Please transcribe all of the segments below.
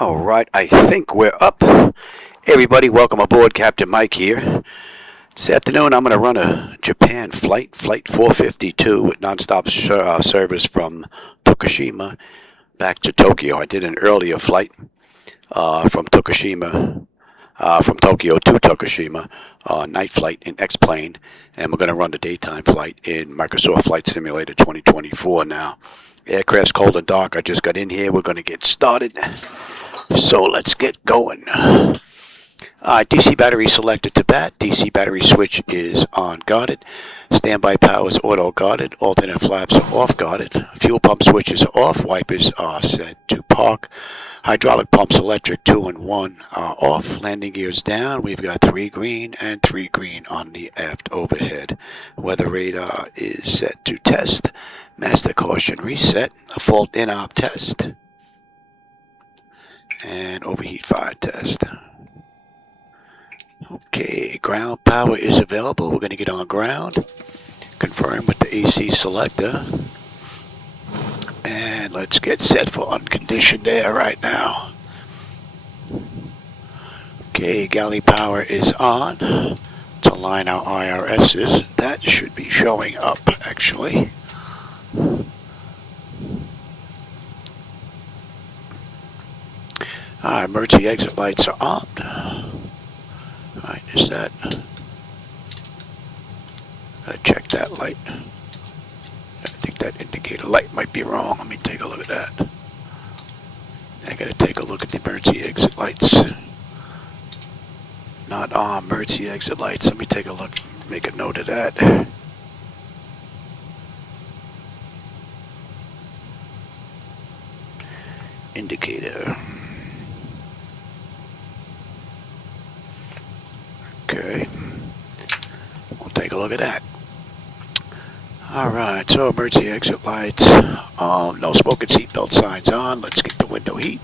All right, I think we're up. Hey everybody, welcome aboard. Captain Mike here. This afternoon I'm going to run a Japan flight, Flight 452, with nonstop service from Tokushima back to Tokyo. I did an earlier flight from Tokushima, from Tokyo to Tokushima, night flight in X-Plane, and we're going to run the daytime flight in Microsoft Flight Simulator 2024 now. Aircraft's cold and dark. I just got in here. We're going to get started. So let's get going. DC battery selected to bat. DC battery switch is on guarded. Standby power is auto guarded. Alternate flaps are off guarded. Fuel pump switches are off. Wipers are set to park. Hydraulic pumps electric 2 and 1 are off. Landing gears down. We've got 3 green and 3 green on the aft overhead. Weather radar is set to test. Master caution reset. A fault in-op test. And overheat fire test. Okay, ground power is available. We're going to get on ground. Confirm with the AC selector. And let's get set for unconditioned air right now. Okay, galley power is on. To align our IRSs. That should be showing up actually. Emergency exit lights are on. Alright, is that? Gotta check that light. I think that indicator light might be wrong. Let me take a look at that. I gotta take a look at the emergency exit lights. Not on emergency exit lights. Let me take a look. Make a note of that. Indicator. Okay, we'll take a look at that. Alright, so emergency exit lights, no smoking seatbelt signs on. Let's get the window heat.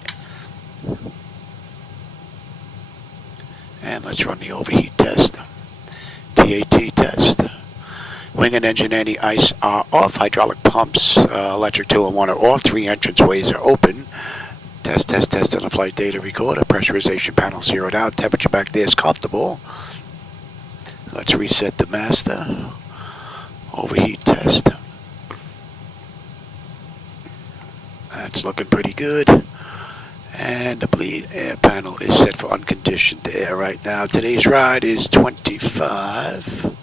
And let's run the overheat test. TAT test. Wing and engine anti-ice are off. Hydraulic pumps, electric 2 and 1 are off. 3 entranceways are open. Test on the flight data recorder. Pressurization panel zeroed out. Temperature back there is comfortable. Let's reset the master. Overheat test. That's looking pretty good. And the bleed air panel is set for unconditioned air right now. Today's ride is 25.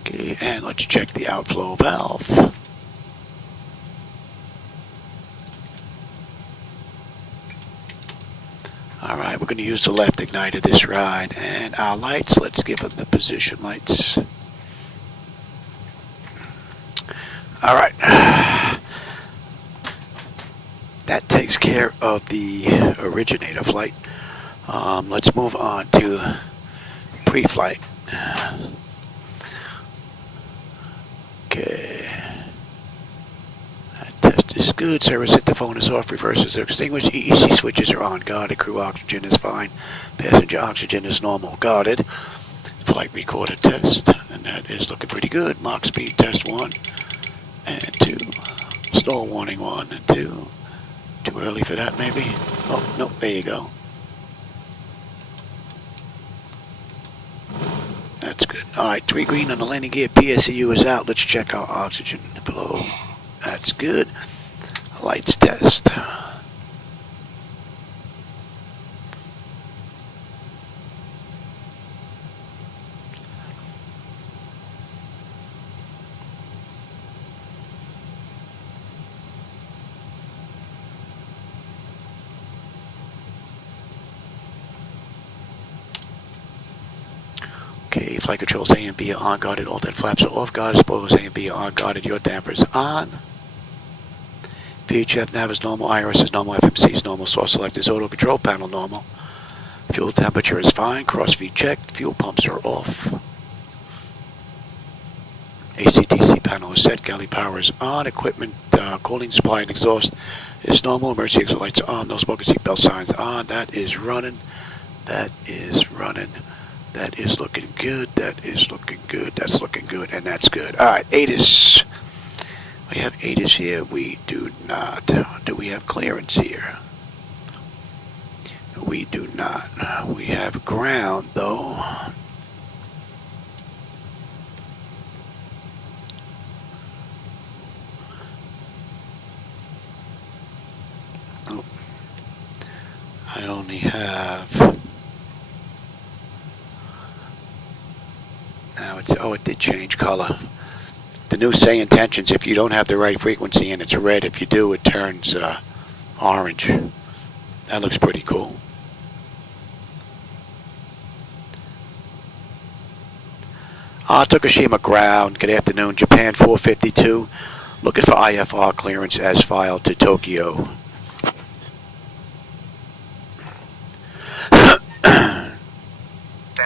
Okay, and let's check the outflow valve. Alright, we're going to use the left igniter this ride. And our lights, let's give them the position lights. Alright. That takes care of the originator flight. Let's move on to pre-flight. Okay. Test is good. Service at the phone is off. Reverses are extinguished. EEC switches are on. Guarded. Crew oxygen is fine. Passenger oxygen is normal. Guarded. Flight recorder test. And that is looking pretty good. Mach speed test 1 and 2. Stall warning 1 and 2. Too early for that maybe? Oh, no. There you go. That's good. Alright, 3 green on the landing gear. PSEU is out. Let's check our oxygen flow. That's good. Lights test. Okay, flight controls A and B are on guarded. All that flaps are off guarded. Spoilers A and B are on guarded. Your dampers on. VHF nav is normal, IRS is normal, FMC is normal, source select is auto, control panel normal. Fuel temperature is fine, cross feed checked, fuel pumps are off. AC/DC panel is set, galley power is on, equipment, cooling supply and exhaust is normal, emergency exit lights on, no smoking seatbelt signs on. That is running, that is running, that is looking good, that is looking good, that's looking good, and that's good. Alright, ATIS. We have ATIS here. We do not. Do we have clearance here? We do not. We have ground, though. Oh. I only have... Now it's... Oh, it did change color. The new SayIntentions, if you don't have the right frequency and it's red, if you do, it turns orange. That looks pretty cool. Tokushima ground. Good afternoon. Japan 452. Looking for IFR clearance as filed to Tokyo. Stand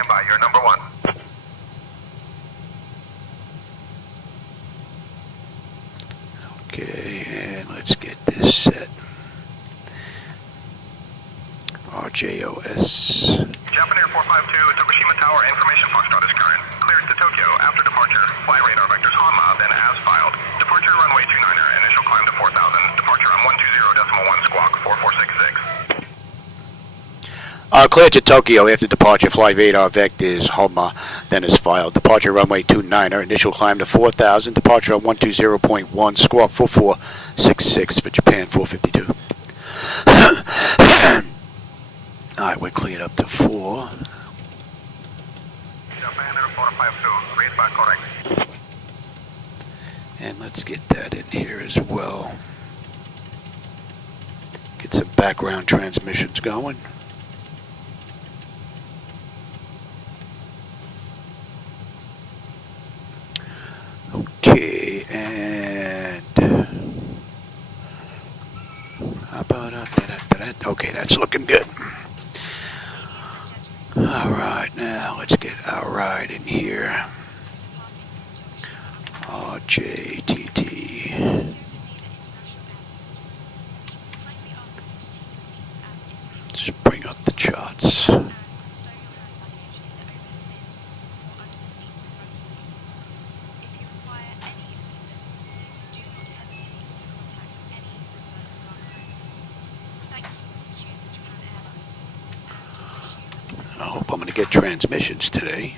by. You're number one. Okay, and let's get this set. RJOS. Japan Air 452, Tokushima Tower, information Foxtrot is current. Cleared to Tokyo after departure. Flight radar vectors Hanma, then as filed. Departure runway 29er, initial climb to 4,000. Departure on 120.1 squawk 4466. Cleared to Tokyo after departure. Flight radar vectors Hanma, then as filed. Departure runway 29er, initial climb to 4,000. Departure on 120.1 squawk 4466 for Japan 452. Alright, we're cleared up to 4. Japan Air 452, read back correct. And let's get that in here as well. Get some background transmissions going. Okay, and how about okay, that's looking good. Alright, now let's get our ride in here. RJTT. Let's bring up the charts. I hope I'm going to get transmissions today.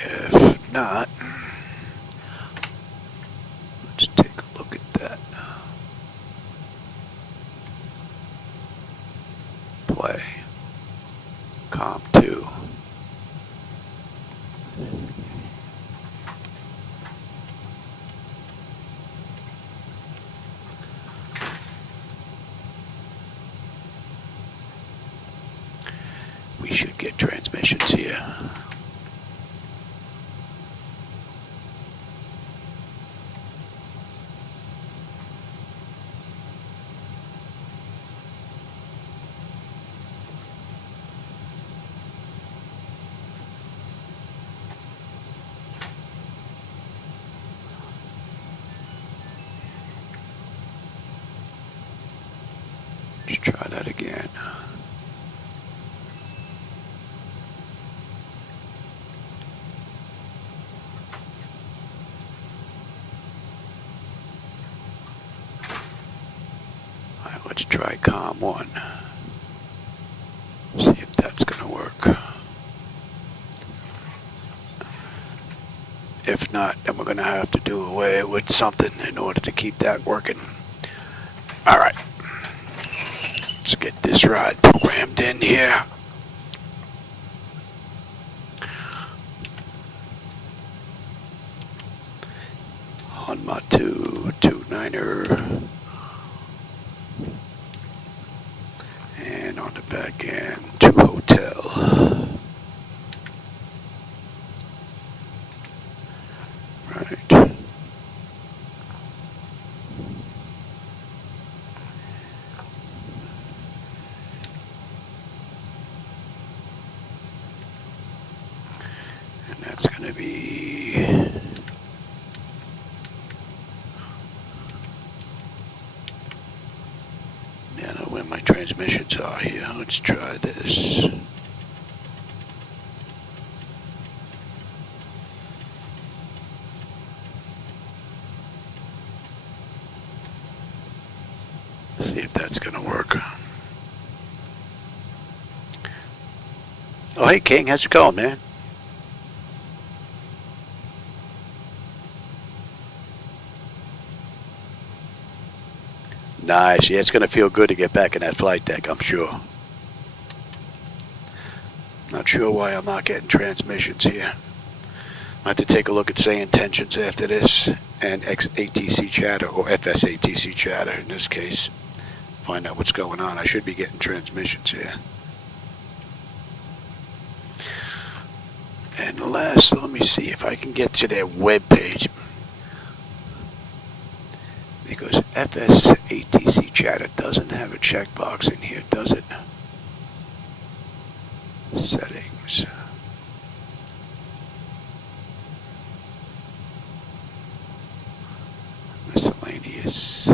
If not, let's take a look at that. Play. Comp 2. We should get transmissions here. Let's try that again. Alright, let's try COM 1. See if that's going to work. If not, then we're going to have to do away with something in order to keep that working. Alright. Let's get this ride programmed in here. Hanma 229er. And on the back end, to hotel. Right. And that's going to be transmissions are here. Let's try this. See if that's gonna work. Oh, hey King, how's it going, man? Nice. Yeah, it's gonna feel good to get back in that flight deck, I'm sure. Not sure why I'm not getting transmissions here. I have to take a look at SayIntentions after this, and X-ATC Chatter, or FS-ATC Chatter in this case. Find out what's going on. I should be getting transmissions here. And last, let me see if I can get to their web page. Because FS-ATC Chatter doesn't have a checkbox in here, does it? Settings. Miscellaneous.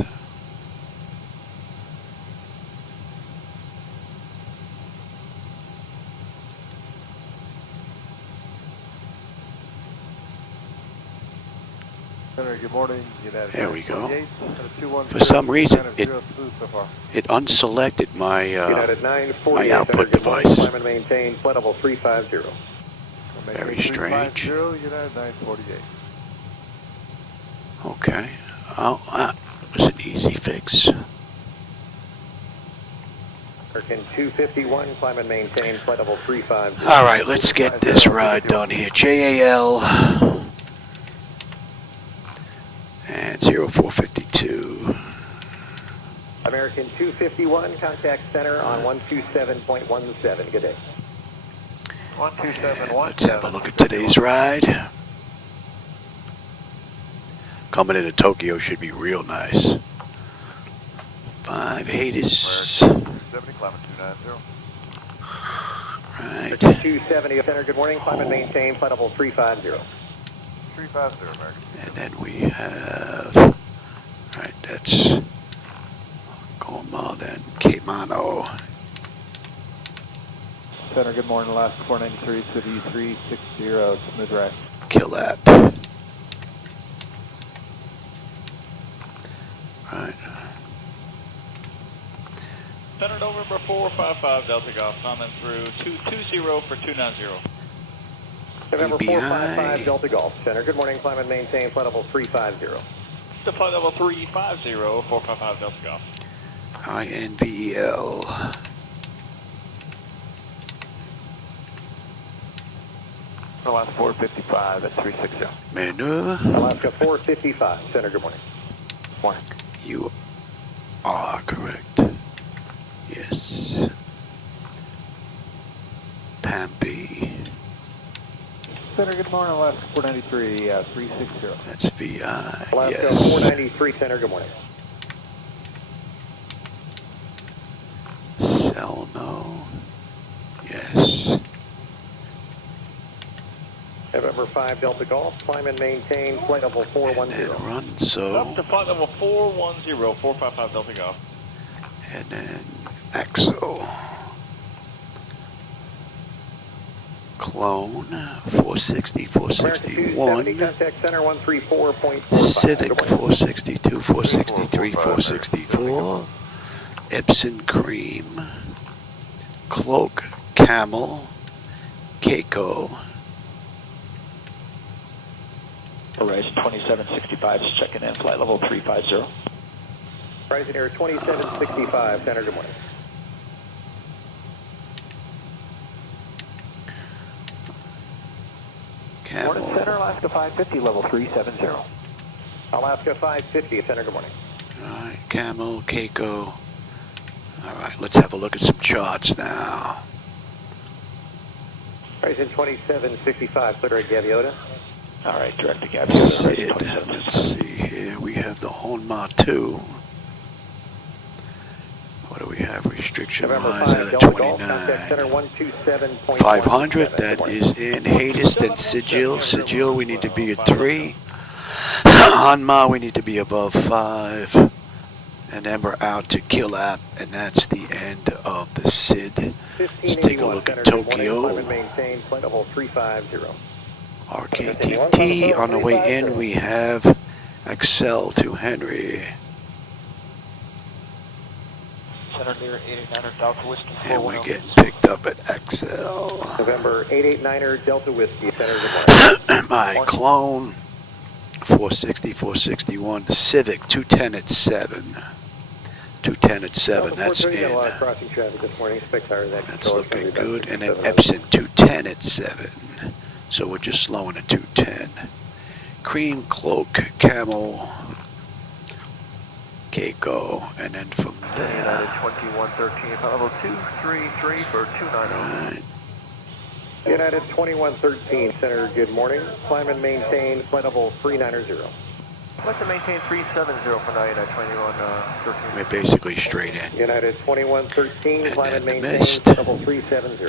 Good morning. There we go. For some reason, it unselected my output device. Level 350. Very strange. United 948. Okay. Oh, that was an easy fix. American 251, climb and maintain flight level 350. All right, let's get this ride done here. JAL and 0452. American 251, contact center on 127.17. Good day. 12717. Let's have a look at today's ride. Coming into Tokyo should be real nice. 5 haters. 70, climbing 290. Right. 270 center, good morning, climb and maintain flight level 350. 350, American. And then we have, right, that's Goma, then Keimano. Center, good morning, Alaska 493, City 360, smooth ride. Kill that. Right. Center November 455 Delta Golf, comment through 220 for 290. November EBI. 455 Delta Golf Center, good morning, climb and maintain flight level 350. To flight level 350, 455 Delta Golf. INVEL. Alaska 455 at 360. Maneuver. Alaska 455 center, good morning. Morning. You are correct. Yes. Pampi. Center, good morning, Alaska 493, 360. That's VI. Alaska Yes. 493 center, good morning. Selno. Yes. November 5 Delta Golf, climb and maintain flight level And 410. then run Up so. to flight level 410, 455 Delta Golf. And then Axo. Clone. 460, American 270, 461. contact center 134.45. Civic Good morning. 462, 463, 464. Epson Cream. Cloak Camel. Keiko. Horizon 2765 is checking in, flight level 350. Horizon Air 2765 center, good morning. Morning Center, Camel. Alaska 550, level 370. Alaska 550 center, good morning. Alright, Camel, Keiko. Alright, let's have a look at some charts now. Horizon 2765, clear at Gaviota. All right, direct to Gap. Sid, let's see here. We have the Honma 2. What do we have restriction November wise 5 out of Delta Golf, contact center 29? 127.17. 500, Good that morning. is in Hades, then Sigil. Sigil, we need to be at 3. Hanma, we need to be above 5. And then we're out to Gilap, and that's the end of the SID. Let's take a look at Tokyo. Maintain flight level 350. RJTT. On the way in, we have Excel to Henry. Center near 889er Delta Whiskey. And we're getting picked up at Excel. November 889er Delta Whiskey. Center good morning. My clone. 460, 461. Civic 210 at 7. 210 at 7. That's in. A lot of crossing traffic this morning. That's looking good. And then Epson 210 at 7. So we're just slowing at 210. Cream Cloak, Camel, Keiko, and then from there. 2113, level 233 for 290. Right. United 2113, Center, good morning. Climb and maintain flight level 390. Let's maintain 370 for now, United 2113. We're basically straight in. United 2113, And climb then and the maintain mist. flight level 370.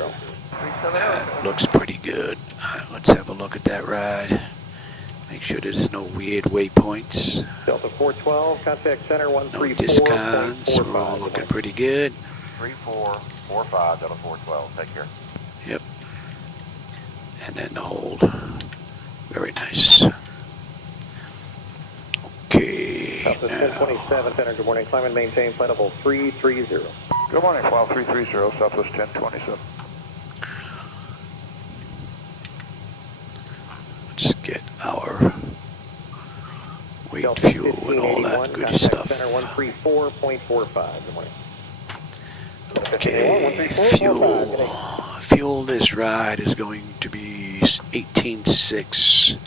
That looks pretty good. Let's have a look at that ride. Make sure there's no weird waypoints. Delta 412, contact center No 134.45. discons. We're all looking pretty good. 3445, Delta 412. Take care. Yep. And then the hold. Very nice. Okay. Delta Now, 1027, Center, good morning. Climb and maintain flight level 330. Good morning, file 330, Southwest 1027. let's get our weight, Delta fuel, and all that 1581, goody contact stuff. Center 134.45. Good morning. Okay, fuel. Fuel this ride is going to be 18.6.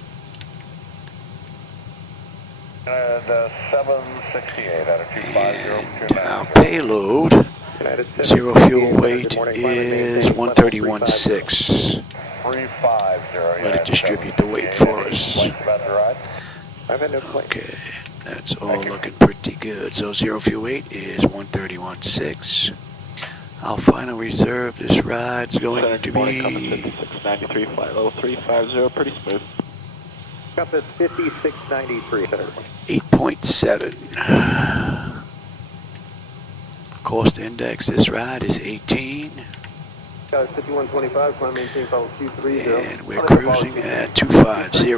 And 768 out of 250. And our payload, United zero 768, fuel weight good morning. Climb and is maintain flight level 131.6. 350. Let it distribute the weight for us. About the ride. I've had no complaint. Okay, that's all looking pretty good. So zero fuel weight is 131.6. Our final reserve, this ride's going to be 5693, flight level 350, pretty smooth. Compass 5693, Center. 8.7. Cost index, this ride is 18. 5125, climb maintain flight level 230. And we're cruising at 250.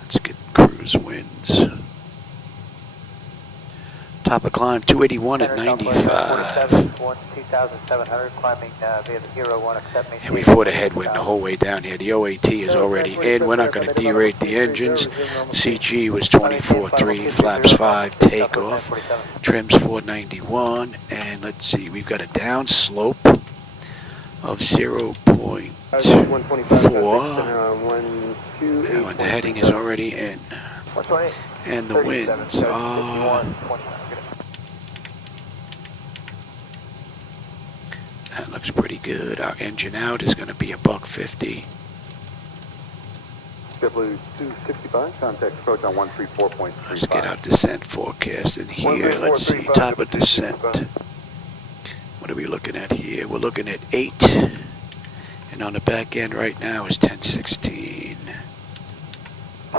Let's get cruise winds. Top of climb 281 at 95. 2700, climbing via the 01, accept me. And we fought a headwind the whole way down here. The OAT is already in. We're not going to derate the engines. CG was 24.3, flaps 5, takeoff. Trims 491. And let's see, we've got a down slope of 0.4. And the heading is already in. And the winds are... That looks pretty good. Our engine out is going to be $150. W265, contact approach on 134.35. Let's get our descent forecast in here. Let's see, top of descent. What are we looking at here? We're looking at 8. And on the back end right now is 1016.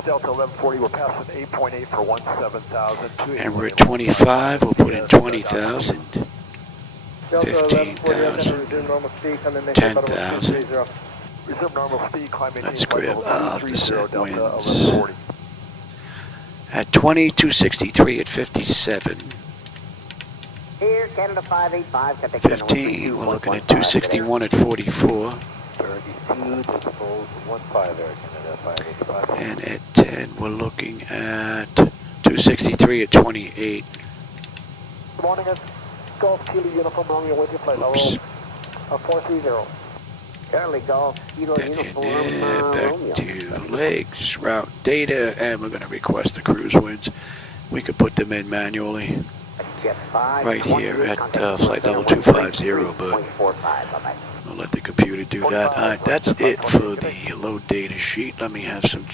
Delta 1140, we're passing 8.8 for 17,000. And we're at 25. We'll put in 20,000. 15,000. 10,000. Resume normal speed, climb Let's grab our descent winds. At 20, 263 at 57. Here, Canada 585, 15, we're looking at 261 at 44. 32.15 there, And at 10, we're looking at 263 at 28. Good morning, Golf Kilo Uniform Romeo with your flight level Oops. 430. Charlie Golf, Kilo And Uniform back to legs, route data, and we're going to request the cruise winds. We could put them in manually right here at flight level 250, but we'll let the computer do that. All right, that's it for the load data sheet. Let me have some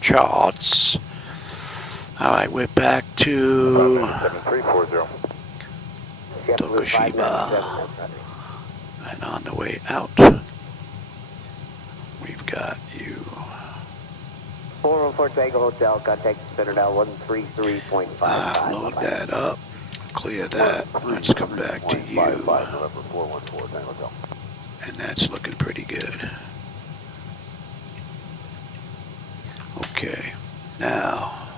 charts. All right, we're back to 7340. Tokushima. And on the way out, we've got you. 405 742 Echo Hotel, contact Citadel 133.5. Load that up. Clear that. Let's come back to you. And that's looking pretty good. Okay. Now,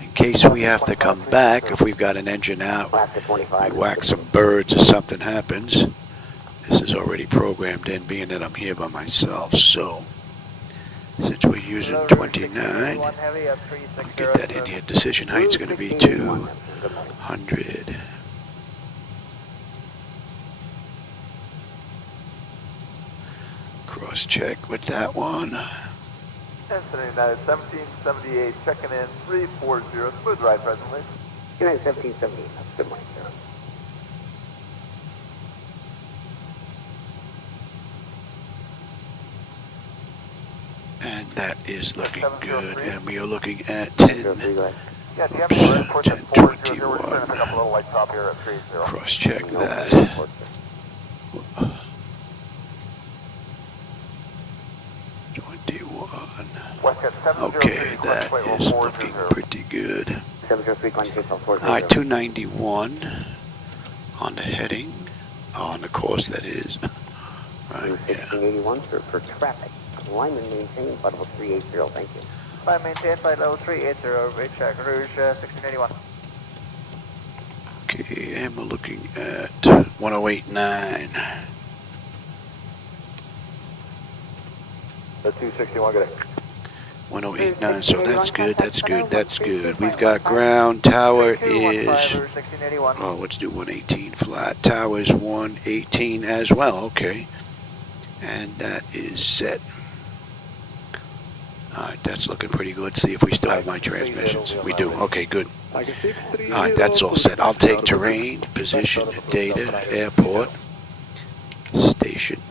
in case we have to come back, if we've got an engine out, we whack some birds or something happens. This is already programmed in, being that I'm here by myself, so since we're using 29, I'll get that in here. Decision height's going to be 200. Cross check with that one. United 1778, checking in 340, smooth ride presently. United 1778, good morning, sir. And that is looking good, and we are looking at 10. Yeah, Japan Airlines Flight 400, we're trying to pick up a little light top here at 30. Cross check that. Okay, that is looking pretty good. Alright, 291 on the heading, on the course that is. Right, yeah. 1681 for traffic. Lineman maintain, flight level 380, thank you. Flight maintain, flight level 380, recheck, Rouge 1681. Okay, and we're looking at 1089. The 261, good. 1089, so that's good, that's good, that's good. We've got ground, tower is, oh, let's do 118 flat. Tower is 118 as well, okay. And that is set. Alright, that's looking pretty good. See if we still have my transmissions. We do, okay, good. Alright, that's all set. I'll take terrain, position, data, airport, station.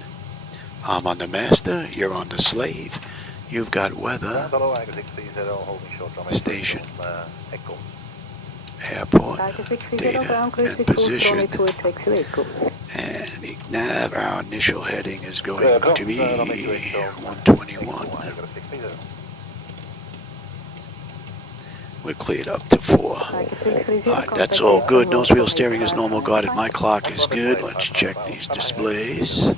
I'm on the master, you're on the slave. You've got weather, station, airport, data, and position. And nav, our initial heading is going to be 121. We're cleared up to 4. Alright, that's all good. Nose wheel steering is normal guided. My clock is good. Let's check these displays.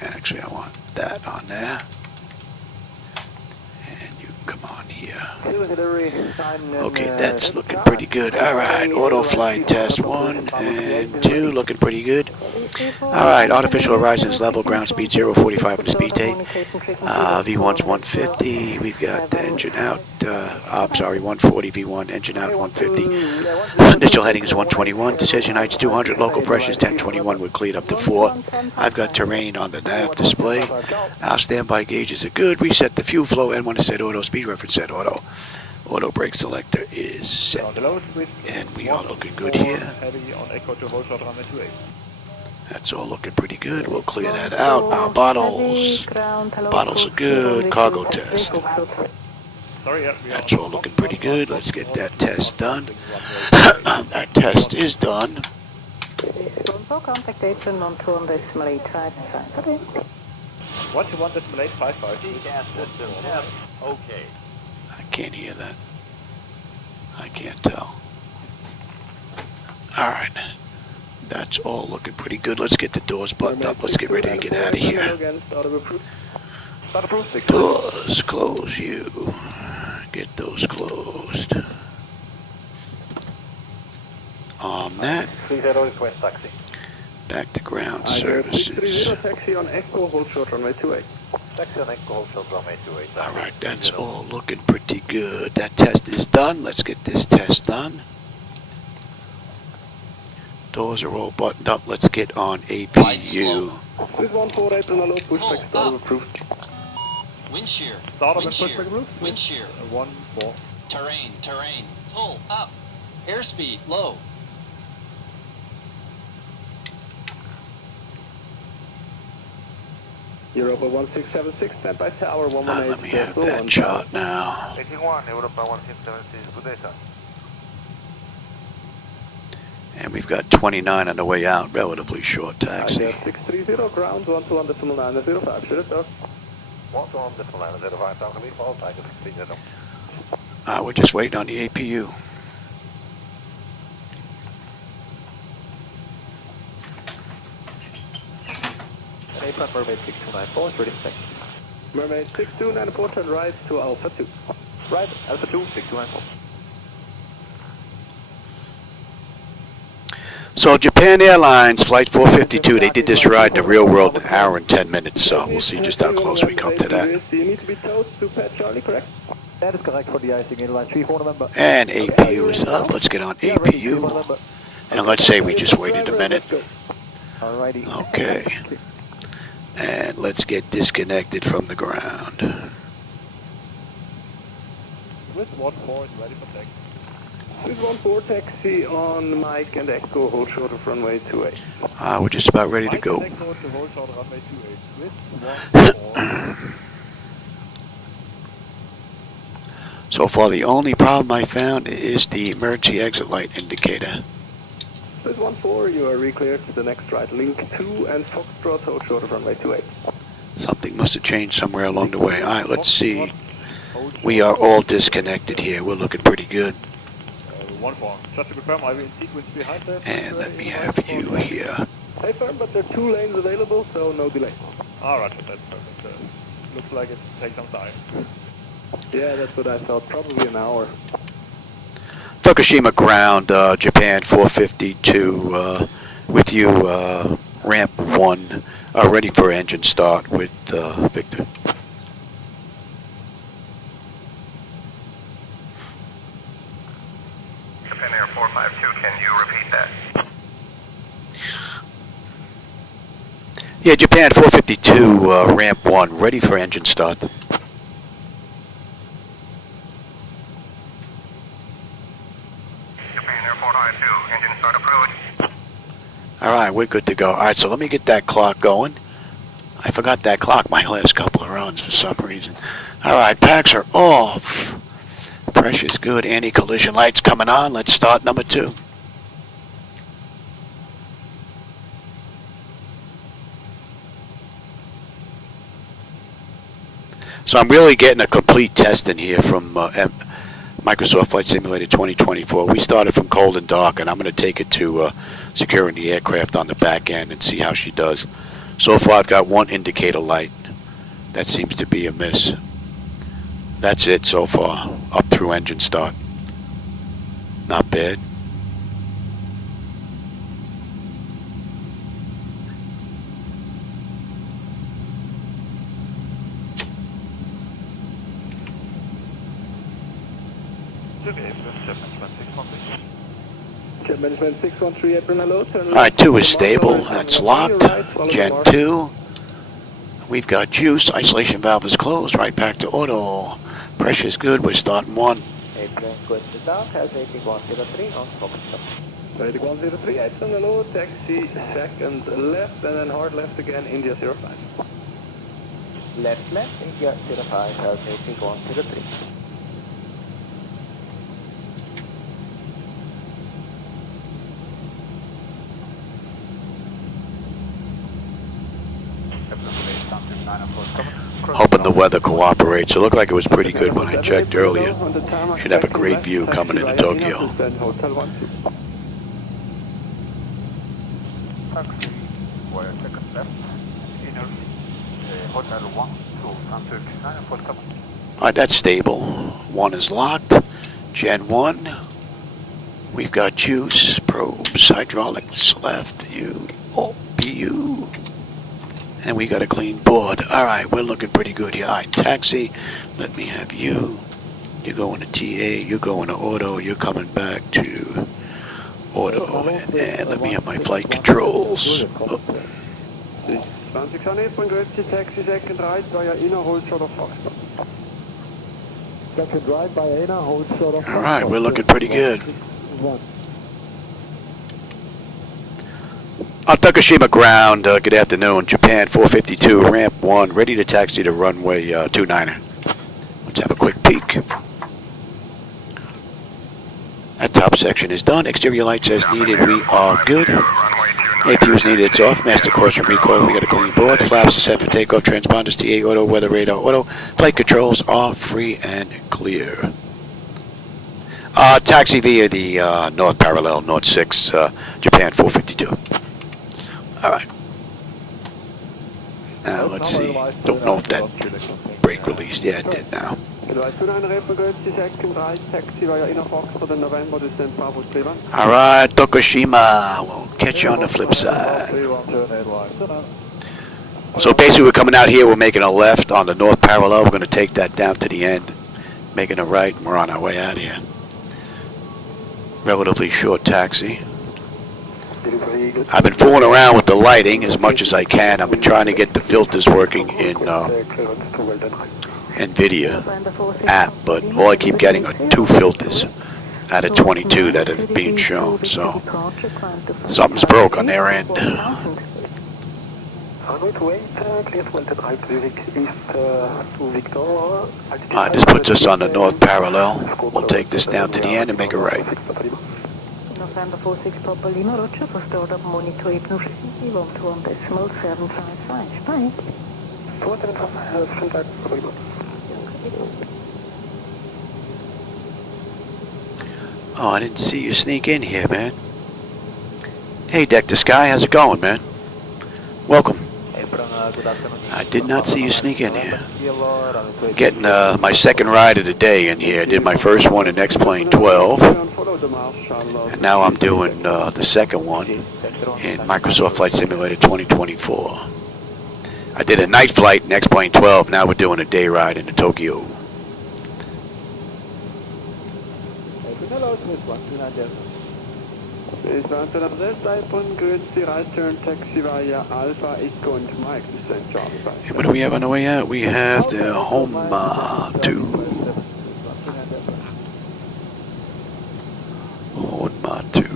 Actually, I want that on there. And you can come on here. Okay, that's looking pretty good. Alright, auto flight test 1 and 2, looking pretty good. Alright, artificial horizons level, ground speed 045 on the speed tape. V1's 150, we've got the engine out, I'm sorry, 140 V1, engine out 150. Initial heading is 121, decision height's 200, local pressure is 1021, we're cleared up to 4. I've got terrain on the nav display. Our standby gauges are good. Reset the fuel flow, N1 is set auto, speed reference set auto. Auto brake selector is set. And we are looking good here. That's all looking pretty good. We'll clear that out. Our bottles are good. Cargo test. That's all looking pretty good. Let's get that test done. That test is done. What you want decimal 855? Okay. I can't hear that. I can't tell. Alright. That's all looking pretty good. Let's get the doors buttoned up. Let's get ready to get out of here. Doors, close you. Get those closed. On that, back to ground services. Alright, that's all looking pretty good. That test is done. Let's get this test done. Doors are all buttoned up. Let's get on APU. Wind shear. Wind shear. Terrain. Pull up. Airspeed low. Europa 1676, standby tower 118. Let me have that chart now. 81, Europa 1676, good day, sir. And we've got 29 on the way out, relatively short taxi. 630, ground 121.905, should it go? We're just waiting on the APU. April Mermaid 6294 is ready for taxi. Mermaid 6294, turn right to Alpha 2. Right, Alpha 2, 6294. So Japan Airlines Flight 452, they did this ride in the real world in an hour and 10 minutes, so we'll see just how close we come to that. You need to be close to Pat Charlie, correct? That is correct for the icing airline 34 November. And APU is up. Let's get on APU. And let's say we just waited a minute. Alrighty. Okay. And let's get disconnected from the ground. With 14 is ready for taxi. With 14 taxi on Mike and Echo, hold short of runway 28. We're just about ready to go. Mike and Echo to hold short of runway 28. With 14. So far, the only problem I found is the emergency exit light indicator. With 14, you are re-cleared to the next right, link 2 and Foxtrot, hold short of runway 28. Something must have changed somewhere along the way. All right, let's see. We are all disconnected here. We're looking pretty good. 14. Just to confirm, are we in sequence behind that? And let me have you here. Hey firm, but there are 2 lanes available, so no delay. Alright, that's perfect. Looks like it takes some time. Yeah, that's what I thought, probably an hour. Tokushima ground, Japan 452, with you, ramp 1, ready for engine start with Victor. Japan Air 452, can you repeat that? Yeah, Japan 452, ramp 1, ready for engine start. Japan Air 452, engine start approved. Alright, we're good to go. Alright, so let me get that clock going. I forgot that clock my last couple of runs for some reason. Alright, packs are off. Pressure's good. Anti-collision lights coming on. Let's start number 2. So I'm really getting a complete test in here from Microsoft Flight Simulator 2024. We started from cold and dark, and I'm going to take it to securing the aircraft on the back end and see how she does. So far I've got 1 indicator light. That seems to be a miss. That's it so far, up through engine start. Not bad. Jet Management 613, April, hello. Alright, 2 is stable. That's locked. Gen 2. We've got juice. Isolation valve is closed. Right back to auto. Pressure's good. We're starting 1. Airplane going to down, has 8103 on Cockpit. 8103, April, hello. Taxi second left and then hard left again, India 05. Left, India 05 has 8103. Hoping the weather cooperates. It looked like it was pretty good when I checked earlier. Should have a great view coming into Tokyo. Alright, that's stable. 1 is locked. Gen 1. We've got juice, probes, hydraulics, left, PU. And we got a clean board. Alright, we're looking pretty good here. Alright, taxi. Let me have you. You're going to TA. You're going to auto. You're coming back to auto. And let me have my flight controls. Oh. 2600, going to taxi second right via inner hold short of Foxtrot. Second right by inner hold short of Alright, we're looking pretty good. On Tokushima ground, good afternoon. Japan 452, ramp 1, ready to taxi to runway 29er. Let's have a quick peek. That top section is done. Exterior lights as needed. We are good. Runway 29 APU is needed, it's off. Master caution recoil, we got a clean board. Flaps are set for takeoff. Transponders TA auto, weather radar auto. Flight controls are free and clear. Taxi via the North Parallel, North 6, Japan 452. Alright. Now let's see. Don't know if that brake released. Yeah, it did now. Alright, Tokushima. We'll catch you on the flip side. So basically we're coming out here, we're making a left on the North Parallel. We're going to take that down to the end, making a right, and we're on our way out of here. Relatively short taxi. I've been fooling around with the lighting as much as I can. I've been trying to get the filters working in NVIDIA app, but all I keep getting are 2 filters out of 22 that are being shown, so something's broke on their end. This puts us on the North Parallel. We'll take this down to the end and make a right. November 46 Papa Lima, Roger, for stored up monitor 8.755. Bye. Oh, I didn't see you sneak in here, man. Hey, Deck the Sky, how's it going, man? Welcome. I did not see you sneak in here. Getting my second ride of the day in here. I did my first one in X-Plane 12, and now I'm doing the second one in Microsoft Flight Simulator 2024. I did a night flight in X-Plane 12, now we're doing a day ride into Tokyo. And what do we have on the way out? We have the Honma 2. Honma 2.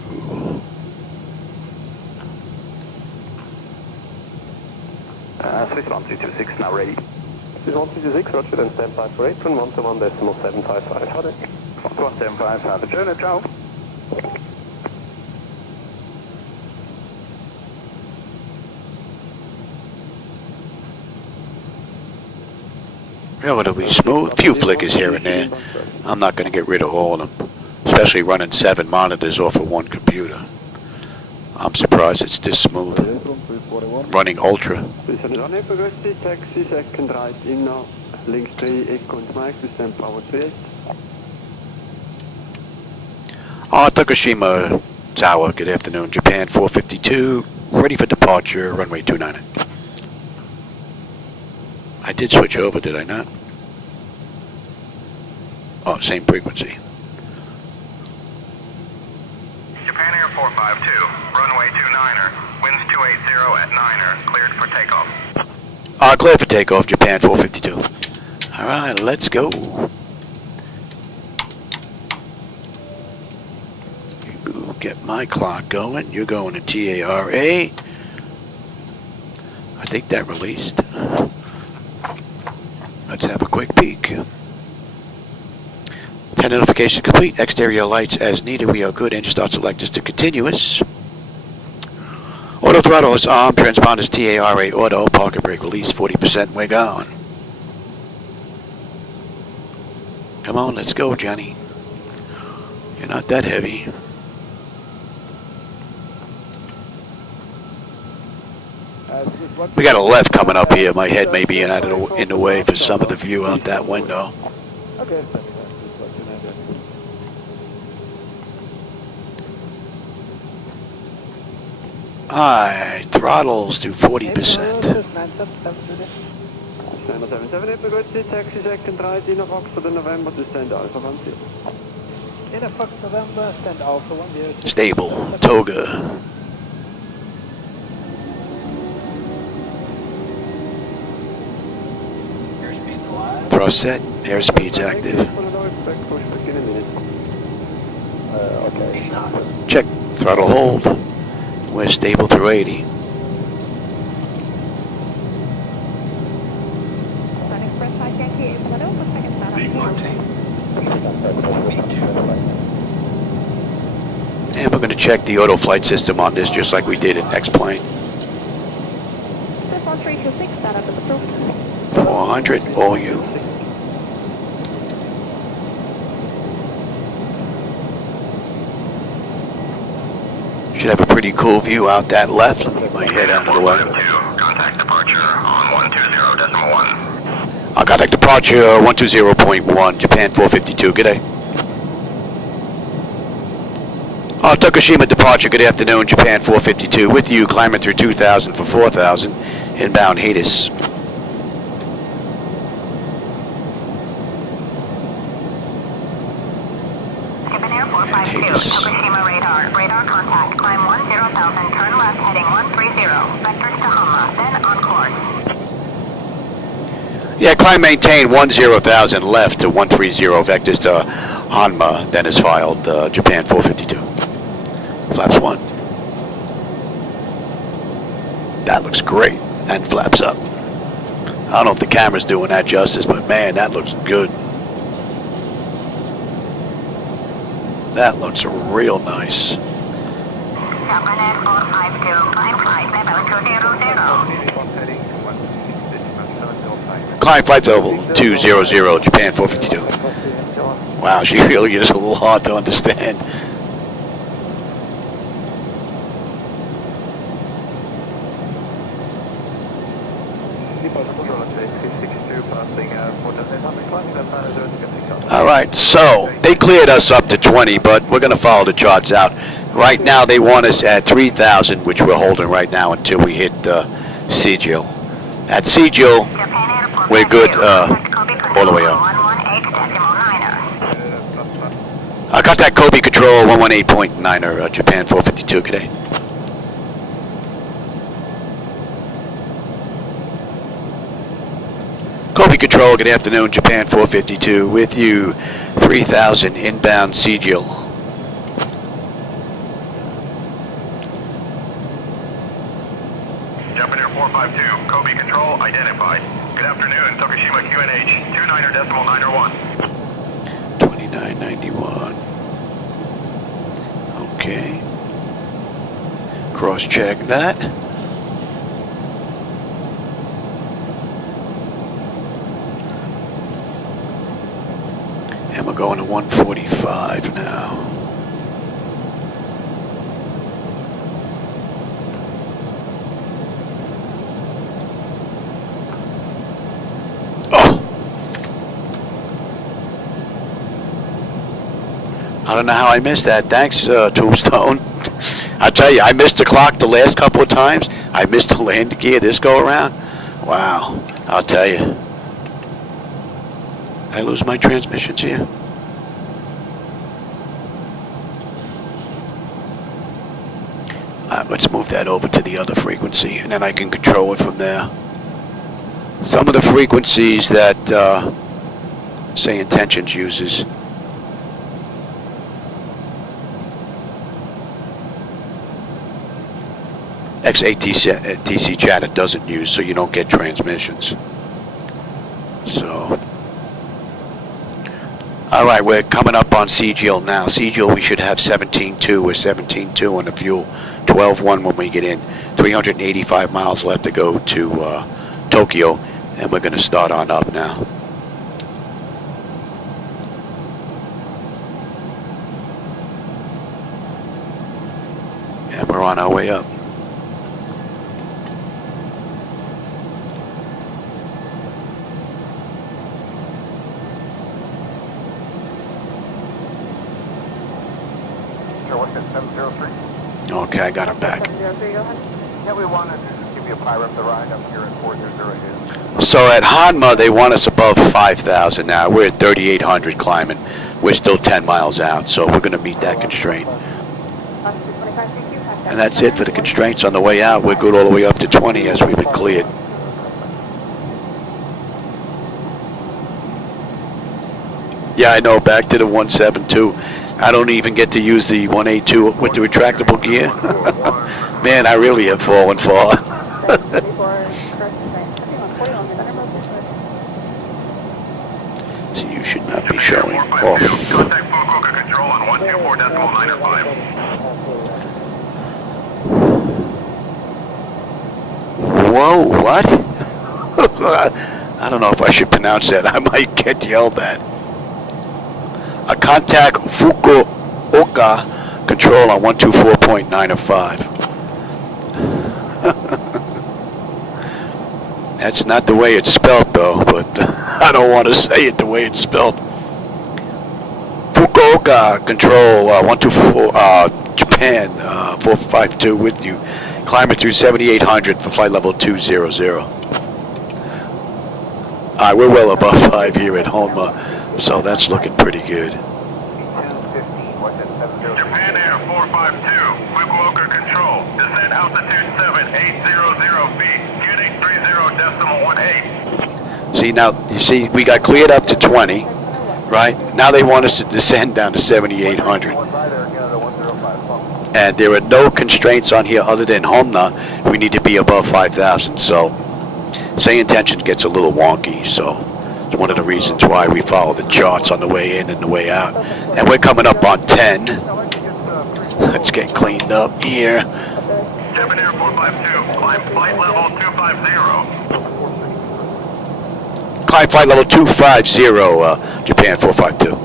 Swiss 1226 now ready. Swiss 1226, roger, then stand by for apron, 121.755. 175, have a journey, ciao. Relatively smooth, few flickers here and there. I'm not going to get rid of all of them, especially running 7 monitors off of 1 computer. I'm surprised it's this smooth. Running Ultra. Tokushima Tower, good afternoon. Japan 452, ready for departure, runway 29. I did switch over, did I not? Oh, same frequency. Japan Air 452, runway 29er, winds 280 at 9er, cleared for takeoff. Cleared for takeoff, Japan 452. Alright, let's go. You get my clock going. You're going to TARA. I think that released. Let's have a quick peek. 10 notifications complete. Exterior lights as needed. We are good. Engine start selectors to continuous. Auto throttle is on. Transponders TARA auto. Parking brake release 40%. We're gone. Come on, let's go, Johnny. You're not that heavy. We got a left coming up here. My head may be in the way for some of the view out that window. Alright, throttles to 40%. Stable, Toga. Thrust set, airspeed's active. Check, throttle hold. We're stable through 80. And we're going to check the auto flight system on this just like we did in X-Plane. 400, all you. Should have a pretty cool view out that left. Let me move my head out of the way. Contact departure on 120.1. Contact departure 120.1, Japan 452. Good day. Tokushima departure, good afternoon, Japan 452. With you, climbing through 2,000 for 4,000. Inbound Hades. Japan Air 452, Tokushima radar. Radar contact. Climb 10,000, turn left, heading 130. Vectors to Hama, then on course. Yeah, climb maintain 10,000 left to 130, vectors to Hanma, then is filed, Japan 452. Flaps 1. That looks great, and flaps up. I don't know if the camera's doing that justice, but man, that looks good. That looks real nice. Japan Air 452, climb flight level 200. Climb flight level 200, Japan 452. Wow, she really is a little hard to understand. All right, so they cleared us up to 20, but we're going to follow the charts out. Right now, they want us at 3,000, which we're holding right now until we hit Sigil. At Sigil, we're good all the way up. Contact Kobe Control 118.9, Japan 452, good day. Kobe Control, good afternoon, Japan 452, with you, 3,000 inbound Sigil. Japan Air 452, Kobe Control identified. Good afternoon, Tokushima QNH 29.901. 2991. Okay. Cross-check that. And we're going to 145 now. Oh! I don't know how I missed that. Thanks, Tombstone. I tell you, I missed the clock the last couple of times. I missed the land gear this go around. Wow, I'll tell you. I lose my transmissions here. Let's move that over to the other frequency, and then I can control it from there. Some of the frequencies that SayIntentions uses. X-ATC Chatter doesn't use, so you don't get transmissions. So, all right, we're coming up on Sigil now. Sigil, we should have 17.2. We're 17.2 on the fuel. 12.1 when we get in. 385 miles left to go to Tokyo, and we're going to start on up now. And we're on our way up. Okay, I got him back. 703, go ahead. Yeah, we wanted to just give you a pilot up the ride up here at 400. So at Hanma, they want us above 5,000 now. We're at 3,800 climbing. We're still 10 miles out, so we're going to meet that constraint. And that's it for the constraints on the way out. We're good all the way up to 20 as we've been cleared. Yeah, I know, back to the 172. I don't even get to use the 182 with the retractable gear. Man, I really have fallen far. So you should not be showing off. Contact Fukuoka Control on 124.905. Whoa, what? I don't know if I should pronounce that. I might get yelled at. A contact Fukuoka Control on 124.905. That's not the way it's spelled, though, but I don't want to say it the way it's spelled. Fukuoka Control 124 Japan 452 with you. Climbing through 7800 for flight level 200. Alright, we're well above 5 here at home, so that's looking pretty good. Japan Air 452, Fukuoka Control. Descent altitude 7800 feet. Unit 30.18. See, now, you see, we got cleared up to 20, right? Now they want us to descend down to 7800. And there are no constraints on here other than Homna. We need to be above 5,000, so SayIntentions gets a little wonky, so it's one of the reasons why we follow the charts on the way in and the way out. And we're coming up on 10. Let's get cleaned up here. Japan Air 452, climb flight level 250. Climb flight level 250, Japan 452.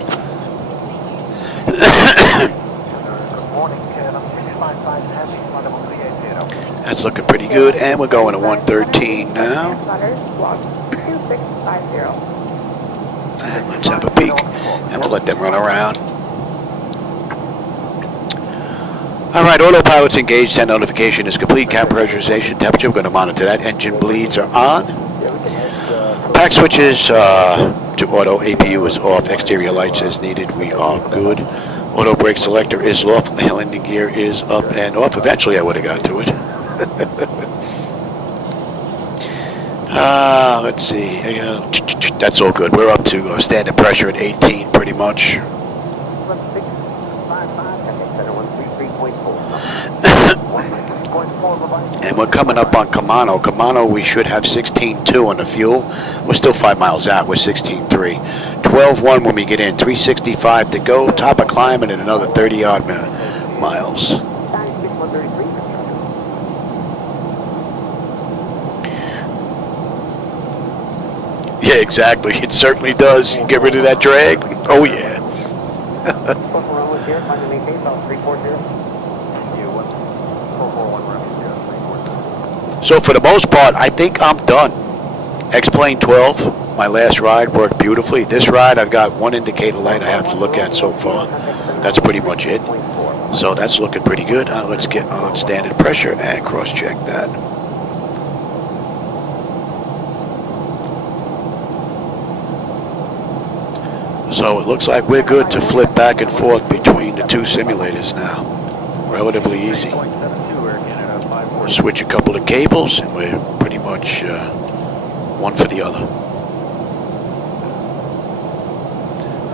That's looking pretty good, and we're going to 113 now. And let's have a peek, and we'll let them run around. All right, autopilot's engaged, 10 notification is complete, cap pressurization, temperature, we're going to monitor that. Engine bleeds are on. Pack switches to auto, APU is off, exterior lights as needed, we are good. Auto brake selector is off, landing gear is up and off. Eventually I would have got to it. Let's see, that's all good. We're up to standard pressure at 18 pretty much. And we're coming up on Kamano. Kamano, we should have 16.2 on the fuel. We're still 5 miles out. We're 16.3. 12.1 when we get in. 365 to go. Top of climbing and another 30-odd miles. Yeah, exactly. It certainly does. Get rid of that drag. Oh, yeah. So for the most part, I think I'm done. X-Plane 12, my last ride, worked beautifully. This ride, I've got one indicator light I have to look at so far. That's pretty much it. So that's looking pretty good. Let's get on standard pressure and cross-check that. So it looks like we're good to flip back and forth between the two simulators now. Relatively easy. Switch a couple of cables and we're pretty much one for the other.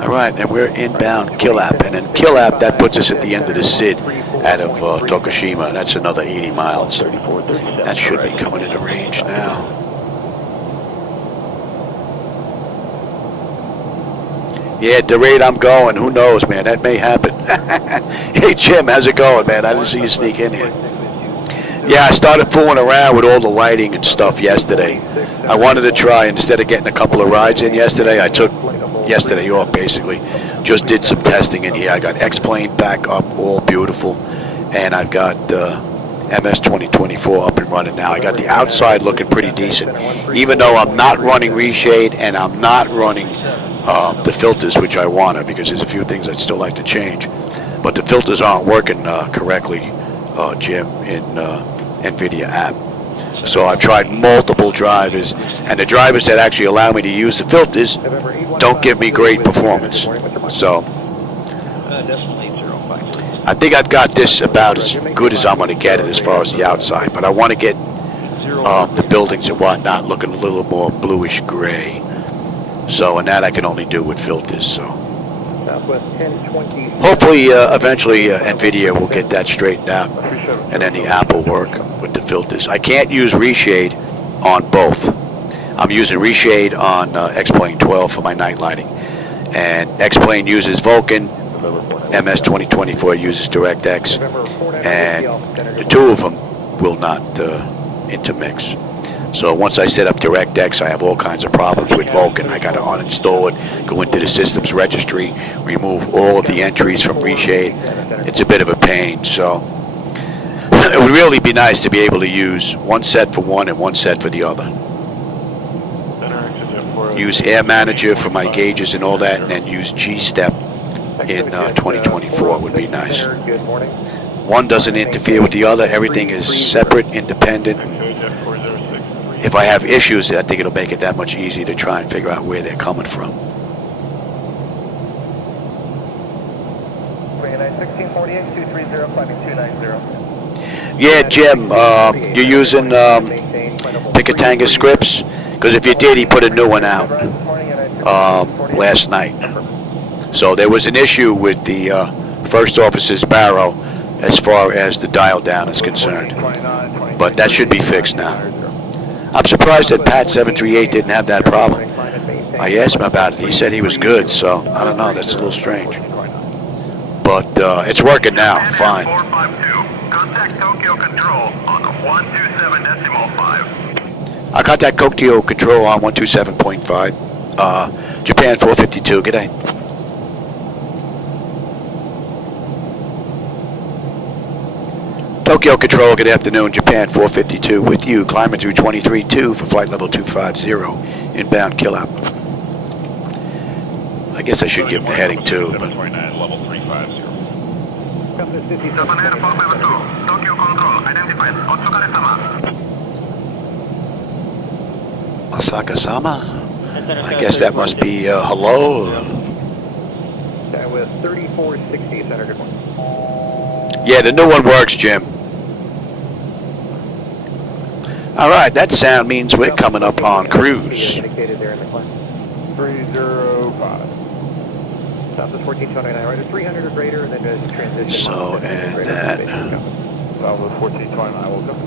Alright, and we're inbound Killap, and in Killap that puts us at the end of the SID out of Tokushima. That's another 80 miles. That should be coming into range now. Yeah, at the rate I'm going, who knows, man, that may happen. Hey Jim, how's it going, man? I didn't see you sneak in here. Yeah, I started fooling around with all the lighting and stuff yesterday. I wanted to try, instead of getting a couple of rides in yesterday, I took yesterday off basically. Just did some testing in here. I got X-Plane back up, all beautiful. And I've got MS 2024 up and running now. I got the outside looking pretty decent. Even though I'm not running reshade and I'm not running the filters, which I wanted, because there's a few things I'd still like to change. But the filters aren't working correctly, Jim, in NVIDIA app. So I've tried multiple drivers, and the drivers that actually allow me to use the filters don't give me great performance. So I think I've got this about as good as I'm going to get it as far as the outside, but I want to get the buildings and whatnot looking a little more bluish gray. So, and that I can only do with filters. So hopefully eventually NVIDIA will get that straightened out, and then the app will work with the filters. I can't use reshade on both. I'm using reshade on X-Plane 12 for my night lighting, And X-Plane uses Vulcan, MS 2024 uses DirectX, and the two of them will not intermix. So once I set up DirectX, I have all kinds of problems with Vulcan. I got to uninstall it, go into the systems registry, remove all of the entries from Reshade. It's a bit of a pain, so it would really be nice to be able to use one set for one and one set for the other. Use Air Manager for my gauges and all that, and then use G-Step in 2024 would be nice. One doesn't interfere with the other. Everything is separate, independent. If I have issues, I think it'll make it that much easier to try and figure out where they're coming from. 1648, 230, climbing 290. Yeah, Jim, you're using Picatango scripts? Because if you did, he put a new one out last night. So there was an issue with the first officer's barrow as far as the dial down is concerned. But that should be fixed now. I'm surprised that Pat 738 didn't have that problem. I asked him about it. He said he was good, so I don't know. That's a little strange. But it's working now. Fine. 452. Contact Tokyo Control on 127.5. I contact Tokyo Control on 127.5. Japan 452. G'day. Tokyo Control, good afternoon. Japan 452 with you, climbing through 23.2 for flight level 250, inbound kill out. I guess I should give them the heading too. But. Level 350. Japan Air 452. Tokyo Control identified. Otsukare-sama. Asaka-sama? I guess that must be hello. That was 3460, Center. Good morning. Yeah, the new one works, Jim. All right, that sound means we're coming up on cruise. Indicated there in the climb. 305. Southwest 1429, right at 300 or greater, and then transition. So, and that. Southwest 1429 will come.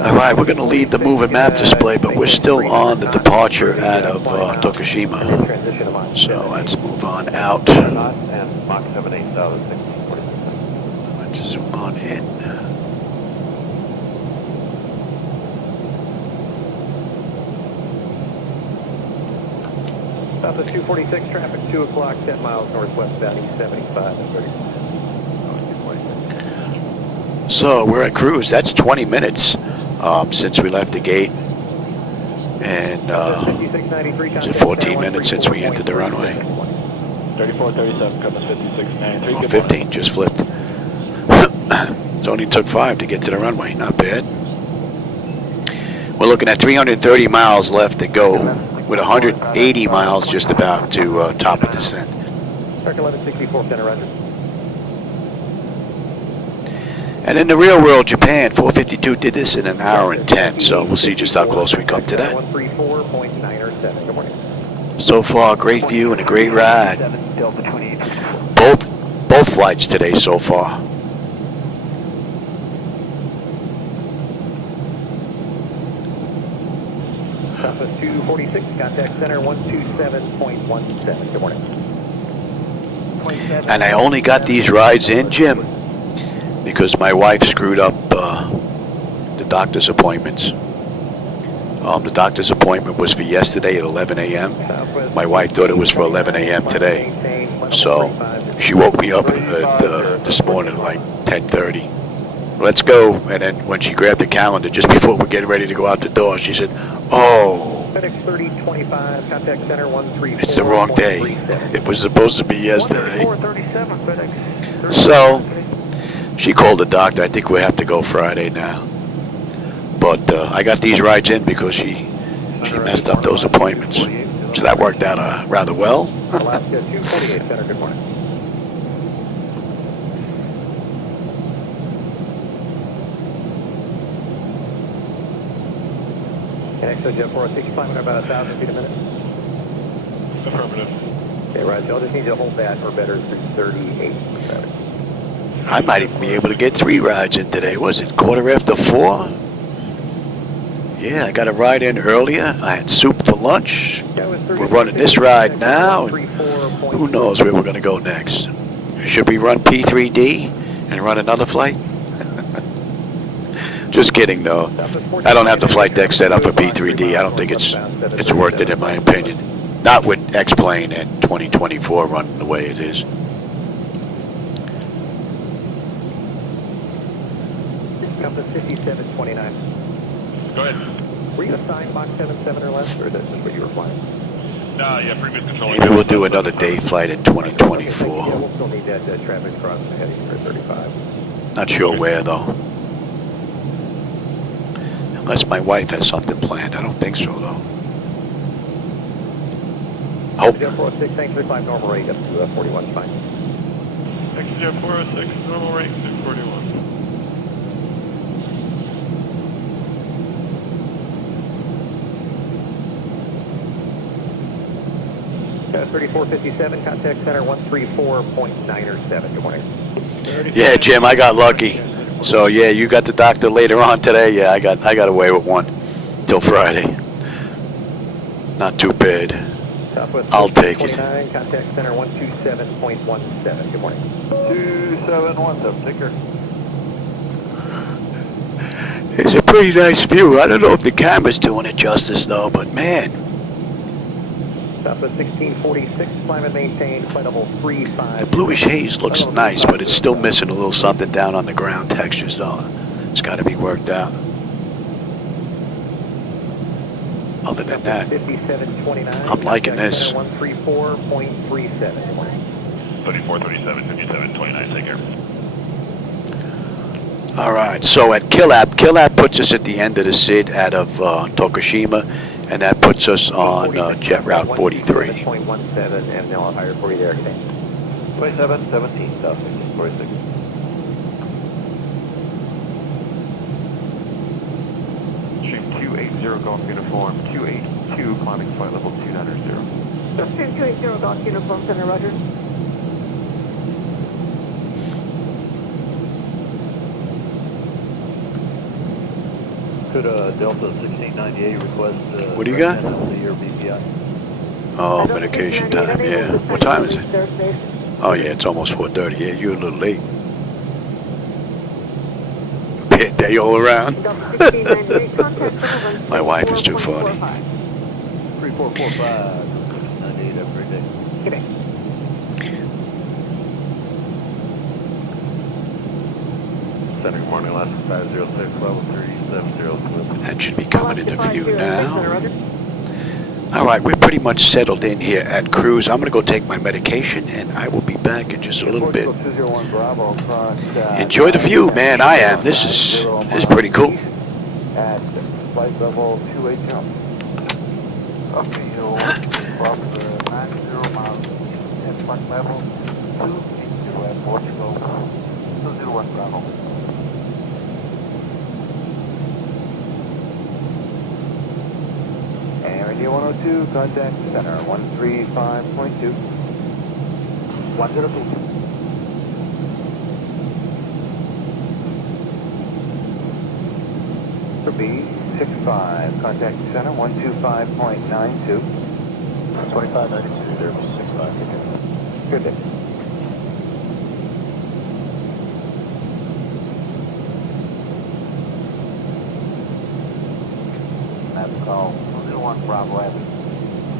All right, we're going to leave the moving map display, but we're still on the departure out of Tokushima. So let's move on out. Let's zoom on in. Southwest 246 traffic, 2 o'clock, 10 miles northwest, down East 75 and 30. So we're at cruise. That's 20 minutes since we left the gate. And is it 14 minutes since we entered the runway? 3437, Compass 5693. Oh, 15 just flipped. It only took 5 to get to the runway. Not bad. We're looking at 330 miles left to go, with 180 miles just about to top of descent. 1164, center, roger. And in the real world, Japan 452 did this in an hour and 10, so we'll see just how close we come to that. 134.907. Good morning. So far, great view and a great ride. Both flights today so far. Southwest 246, contact center 127.17. Good morning. And I only got these rides in, Jim, because my wife screwed up the doctor's appointments. The doctor's appointment was for yesterday at 11 a.m. My wife thought it was for 11 a.m. today. So she woke me up this morning at like 10:30. Let's go. And then when she grabbed the calendar just before we're getting ready to go out the door, she said, oh, it's the wrong day. It was supposed to be yesterday. So she called the doctor. I think we have to go Friday now. But I got these rides in because she messed up those appointments. So that worked out rather well. Alaska 248, center, good morning. And XOJ 406, climbing about 1,000 feet a minute. Affirmative. Okay, Roger, I'll just need you to hold that or better through 38. I might even be able to get 3 rides in today. Was it 4:15? Yeah, I got a ride in earlier. I had soup for lunch. We're running this ride now. And who knows where we're going to go next? Should we run P3D and run another flight? Just kidding, though. I don't have the flight deck set up for P3D. I don't think it's worth it, in my opinion. Not with X-Plane and 2024 running the way it is. Compass 5729. Go ahead. Were you assigned Mach 77 or less, or is that just what you were flying? No, yeah, previous control. Maybe we'll do another day flight in 2024. Yeah, we'll still need that traffic cross heading for 35. Not sure where, though. Unless my wife has something planned. I don't think so, though. Hope. 406, thanks for 5 normal rate up to 41 is fine. X0406, normal rate 641. Yeah, 3457, contact center 134.907. Good morning. Yeah, Jim, I got lucky. So yeah, you got the doctor later on today. Yeah, I got away with one till Friday. Not too bad. I'll take it. Contact center 127.17. Good morning. 2717, take care. It's a pretty nice view. I don't know if the camera's doing it justice though, but man. Southwest 1646, climb and maintain, flight level 35. The bluish haze looks nice, but it's still missing a little something down on the ground textures though. It's got to be worked out. Other than that, 5729, I'm liking this. 134.37. 3437, 5729, take care. All right, so at Killap puts us at the end of the SID out of Tokushima, and that puts us on Jet Route 43. 1.17, and now I'll hire for you there today. 2717, South 46. Stream 280, Golf Uniform, 282, climbing flight level 290. Stream 280, Golf Uniform, Center, roger. Could Delta 1698 request What do you got? SLC or BPI? Oh, medication time, yeah. What time is it? Oh yeah, it's almost 4:30. Yeah, you're a little late. Bad day all around. My wife is too funny. 3445, 98, have a great day. Good day. Center, good morning, last 506, level 370. That should be coming into view now. All right, we're pretty much settled in here at cruise. I'm going to go take my medication, and I will be back in just a little bit. Enjoy the view, man. I am. This is pretty cool. At flight level 280. Okay, you'll cross the 90 miles at flight level 280 at Portugal 201 Bravo. Area 102, contact center 135.2. 102. For B65, contact center 125.92. 2592, 065. Good day. That's call 201 Bravo Avenue.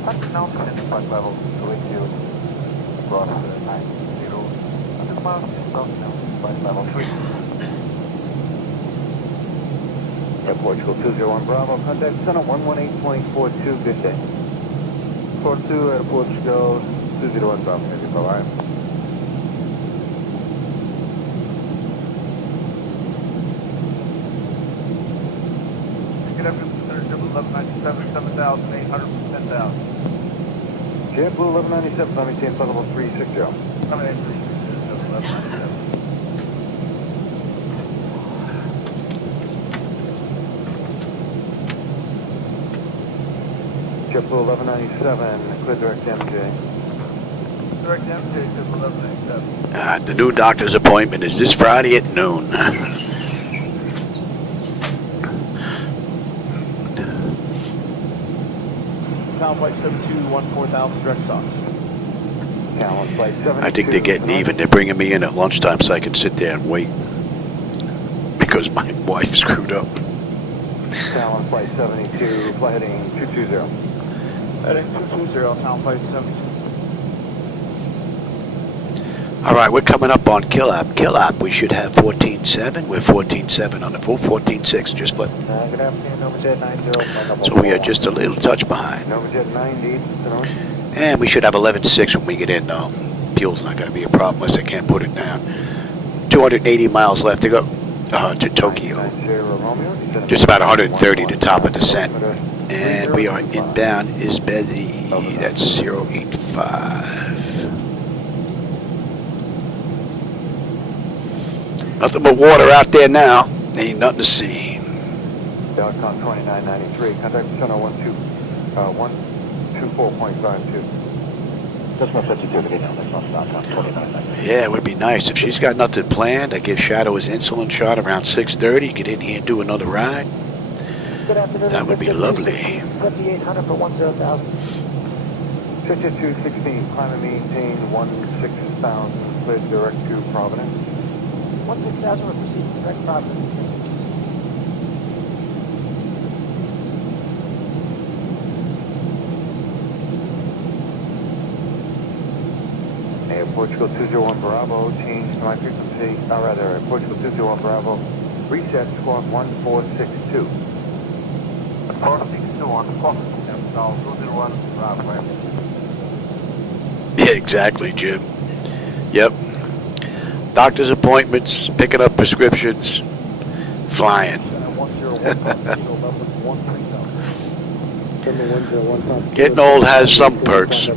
Touch announcement in flight level 280. Cross 90. 100 miles, flight level 3. Air Portugal 201 Bravo, contact center 118.42, good day. 42 Air Portugal 201 Bravo, bye-bye. Good afternoon, sir. JetBlue 1197, 7,800, 10,000. JetBlue 1197, let me change flight level 360. 1197. JetBlue 1197, clear direct MJ. Direct MJ, JetBlue 1197. The new doctor's appointment is this Friday at noon. Town Flight 7214,000 direct stops. Town Flight 72. I think they're getting even. They're bringing me in at lunchtime so I can sit there and wait because my wife screwed up. Town Flight 72, flight heading 220. Heading 220, Town Flight 72. All right, we're coming up on Killap. Killap, we should have 14.7. We're 14.7 on the full 14.6, just flip. Good afternoon, NovaJet 90. So we are just a little touch behind. NovaJet 90. And we should have 11.6 when we get in, though. Fuel's not going to be a problem unless I can't put it down. 280 miles left to go to Tokyo. Just about 130 to top of descent. And we are inbound is busy. That's 085. Nothing but water out there now. Ain't nothing to see. Delcon 2993. Contact channel 124.52. That's my sensitivity now. That's not stop on 2993. Yeah, it would be nice. If she's got nothing planned, I give Shadow his insulin shot around 6:30. Get in here and do another ride. Good afternoon. That would be lovely. 5800 for 10,000. 5216. Climb and maintain 16,000. Clear direct to Providence. 16,000 will proceed to direct Providence. Portugal 201 Bravo, change to my frequency, Portugal 201 Bravo, reset squawk 1462. 462 on the clock, call 201 Bravo. Yeah, exactly, Jim. Yep. Doctor's appointments, picking up prescriptions, flying. Getting old has some perks.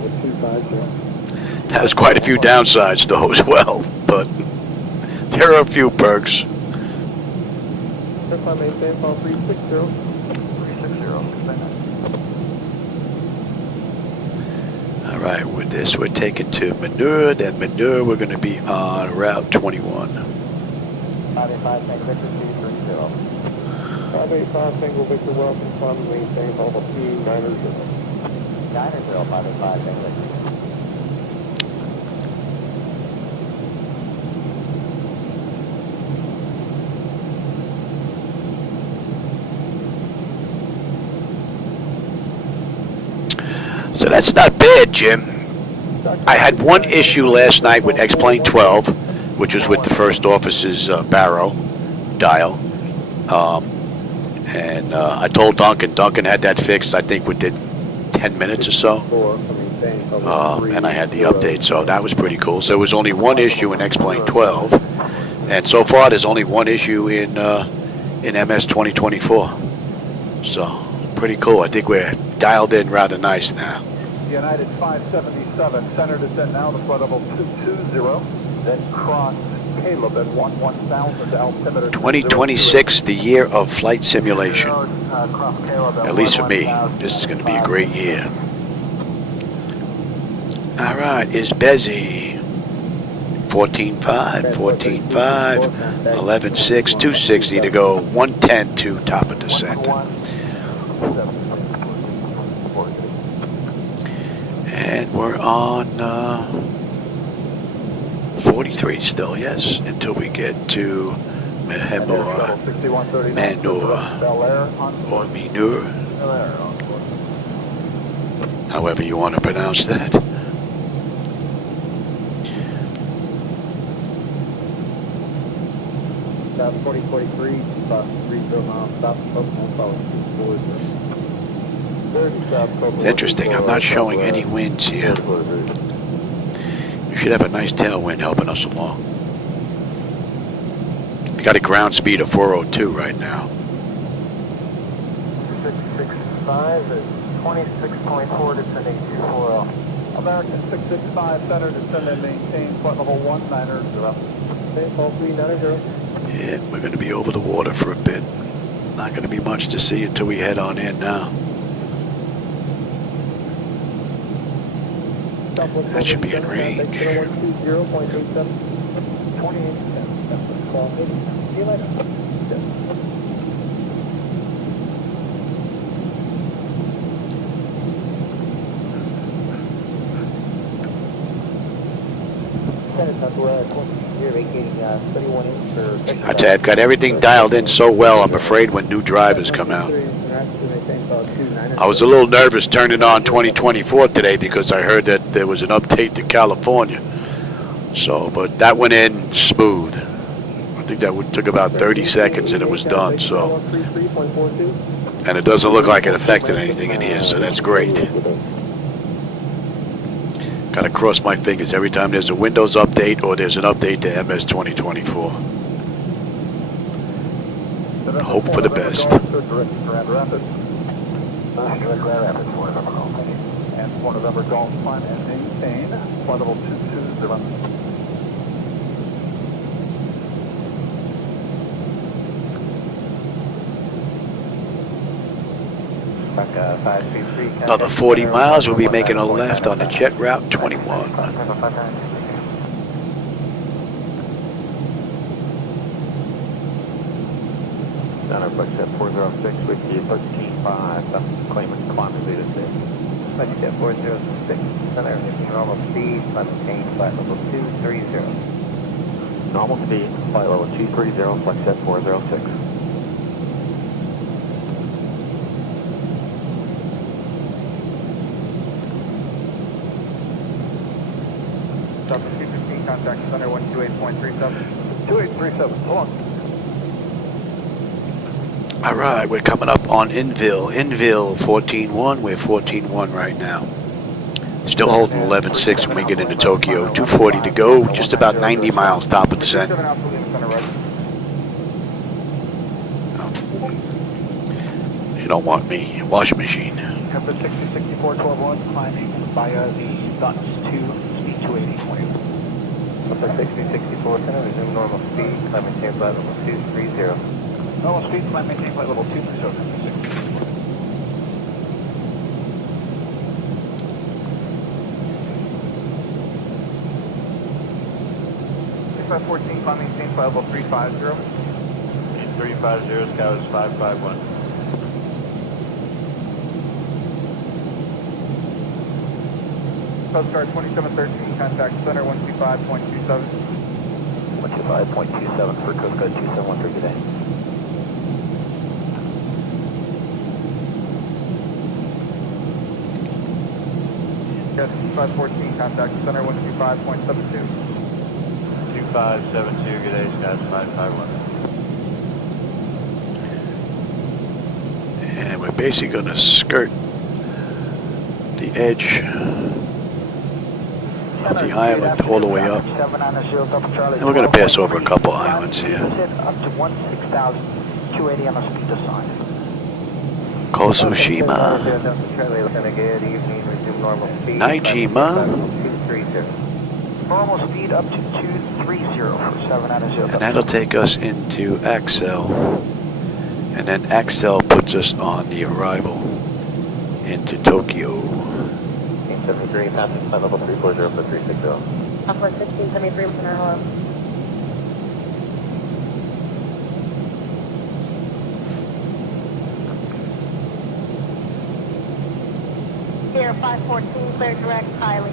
Has quite a few downsides though as well, but there are a few perks. All right, with this we're taking to Manure, then Manure we're going to be on Route 21. 585 Tango Victor 230. 585 Tango Victor, welcome, climb and maintain level 290. 585 Tango Victor. So that's not bad, Jim. I had one issue last night with X-Plane 12, which was with the first officer's barrow dial. And I told Duncan. Duncan had that fixed, I think, within 10 minutes or so. And I had the update, so that was pretty cool. So there was only one issue in X-Plane 12. And so far, there's only one issue in MS 2024. So, pretty cool. I think we're dialed in rather nice now. United 577, center descent now, the flight level 220, then cross Caleb at 11,000 altimeter. 2026, the year of flight simulation. At least for me, this is going to be a great year. All right, is busy. 14.5, 14.5, 11.6, 260 to go, 110 to top of descent. And we're on 43 still, yes, until we get to Manure, or Minur, however you want to pronounce that. South 4043, about 30 miles south of Oklahoma. It's interesting, I'm not showing any winds here. You should have a nice tailwind helping us along. We got a ground speed of 402 right now. 665 is 26.4 descending 240. American 665 center descend and maintain flight level 190. All 390. Yeah, we're going to be over the water for a bit. Not going to be much to see until we head on in now. That should be in range. I'd say I've got everything dialed in so well, I'm afraid when new drivers come out. I was a little nervous turning on 2024 today because I heard that there was an update to California. So, but that went in smooth. I think that took about 30 seconds and it was done, so. And it doesn't look like it affected anything in here, so that's great. Gotta cross my fingers every time there's a Windows update or there's an update to MS 2024. Hope for the best. And for November Golf Climb and maintain flight level 220. Another 40 miles, we'll be making a left on the jet route 21. Center, Buckjet 406, with you 13.5, claimant climb speed is 6. Buckjet 406, center, normal speed, maintain flight level 230. Normal speed, flight level 230, Buckjet 406. Delta 215, contact center 128.37. 2837, so long. All right, we're coming up on Inville. Inville 14.1, we're 14.1 right now. Still holding 11.6 when we get into Tokyo. 240 to go, just about 90 miles top of descent. You don't want me, washing machine. Number 6064 12-1, climbing via the Duns to speed 280 for you. Number 6064, center, resume normal speed, climbing flight level 230. Normal speed, climb maintain flight level 230. 6514, climb maintain flight level 350. 350, scout is 551. Coast Guard 2713, contact center 125.27. 125.27 for Coast Guard 2713 today. Yes, 514, contact center 125.72. 2572, good day, Scouts 551. And we're basically going to skirt the edge of the island all the way up. And we're going to pass over a couple islands here. Tokushima, Naijima, Normal speed up to 230 for 790. and that'll take us into Axel. And then Axel puts us on the arrival into Tokyo. 73, passing flight level 340 for 360. Upper 1673, center, hello. Here, 514, clear direct, Kylie.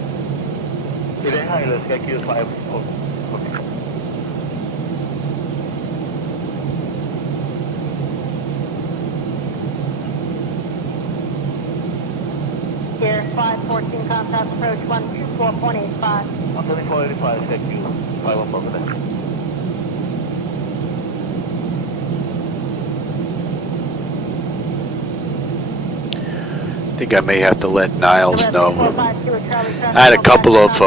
Good day, hi, let's get you 5. Oh, okay. Here, 514, contact approach 124.85. 124.85, let's get you 5 up over there. I think I may have to let Niles know. I had a couple of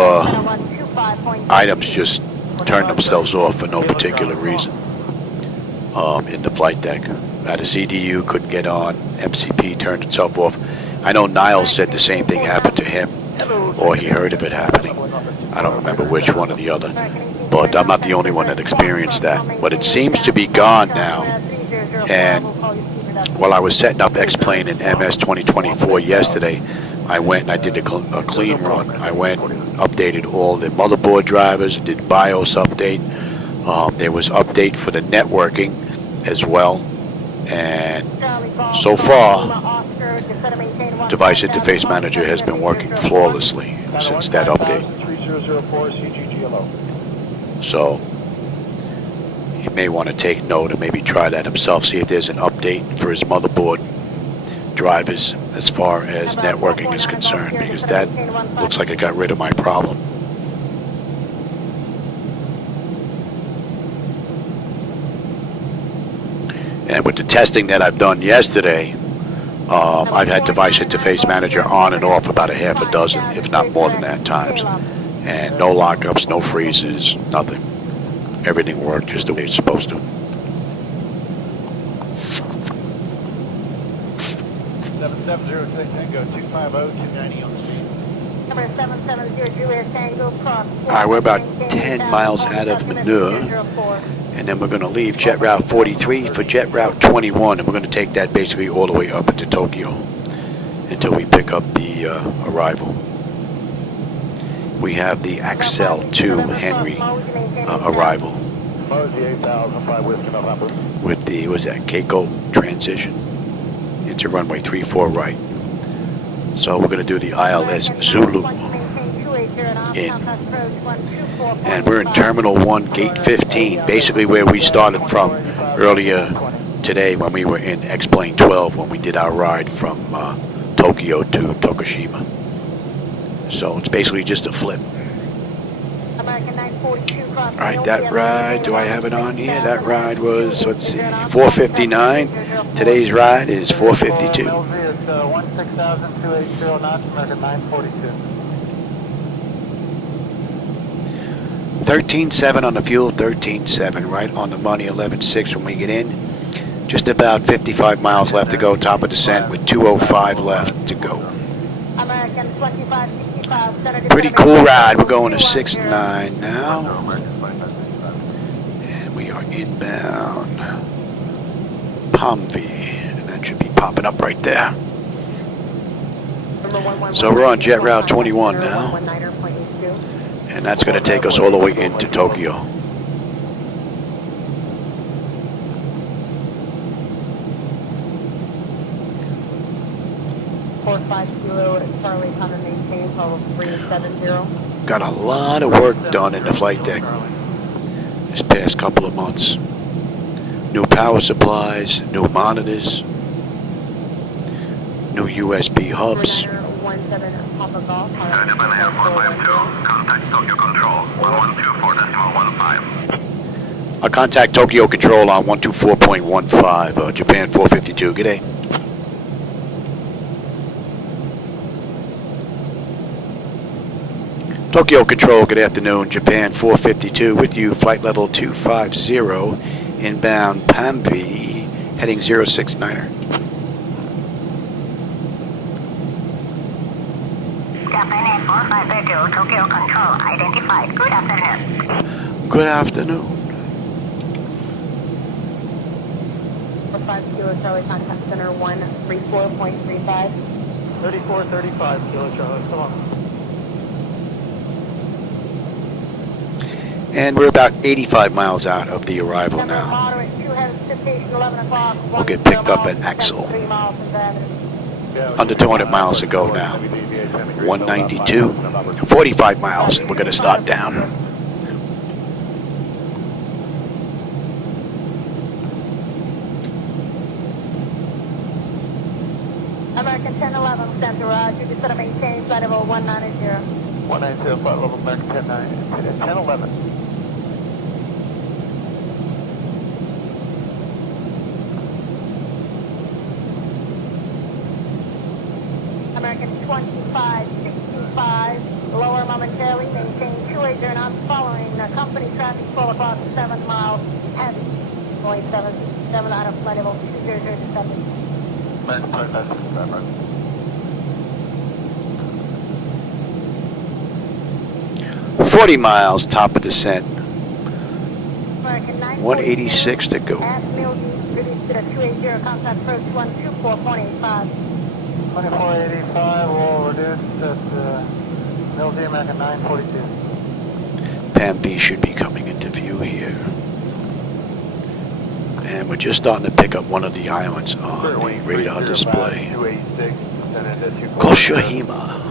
items just turn themselves off for no particular reason in the flight deck. I had a CDU, couldn't get on, MCP turned itself off. I know Niles said the same thing happened to him, or he heard of it happening. I don't remember which one or the other, but I'm not the only one that experienced that. But it seems to be gone now, and while I was setting up X-Plane in MS 2024 yesterday, I went and I did a clean run. I went and updated all the motherboard drivers, did BIOS update. There was update for the networking as well. And so far, Device Interface Manager has been working flawlessly since that update. 3004 CGG, hello. So he may want to take note and maybe try that himself, see if there's an update for his motherboard drivers as far as networking is concerned, because that looks like it got rid of my problem. And with the testing that I've done yesterday, I've had device interface manager on and off about a half a dozen, if not more than that, times. And no lockups, no freezes, nothing. Everything worked just the way it's supposed to. 770 Tango 250 290 on the street. Number 770 Juliet Tango cross. Alright, we're about 10 miles out of Manure. And then we're going to leave Jet Route 43 for Jet Route 21, and we're going to take that basically all the way up into Tokyo until we pick up the arrival. We have the Axel 2 Henry arrival with the, was that Keiko transition into runway 34 right. So we're going to do the ILS-Zulu in. And we're in Terminal 1, Gate 15, basically where we started from earlier today when we were in X-Plane 12 when we did our ride from Tokyo to Tokushima. So it's basically just a flip. Alright, that ride, do I have it on here? That ride was, let's see, 459. Today's ride is 452. 16,280 knots, American 942. 13.7 on the fuel, 13.7, right on the money, 11.6 when we get in. Just about 55 miles left to go, top of descent with 205 left to go. Pretty cool ride. We're going to 6.9 now. And we are inbound Palmvi. And that should be popping up right there. So we're on Jet Route 21 now. And that's going to take us all the way into Tokyo. Charlie, maintain level 370. Got a lot of work done in the flight deck this past couple of months. New power supplies, new monitors, new USB hubs. Japan Air 452, contact Tokyo Control, 1124.15. I'll contact Tokyo Control on 124.15, Japan 452. G'day. Tokyo Control, good afternoon. Japan 452 with you, flight level 250, inbound Palmvi, heading 069er. Japan Air 452, Tokyo Control, identified. Good afternoon. Good afternoon. 450 Charlie, contact center 134.35. 3435, Kilo Charlie, come on. And we're about 85 miles out of the arrival now. We'll get picked up at Axel. Under 200 miles to go now. 192. 45 miles, and we're going to start down. American 1011, center, Roger. Be set up maintain flight level 190. 190, flight level American 1011. American 2565, lower momentarily, maintain 280 knots following the company traffic flow across 7 miles, heavy, going 7 out of flight level 2007. 40 miles, top of descent. 186 to go. Release to the 280, contact approach 124.85. 2485 will reduce at LZ American 942. Palmvi should be coming into view here. And we're just starting to pick up one of the islands on the radar display. Tokushima.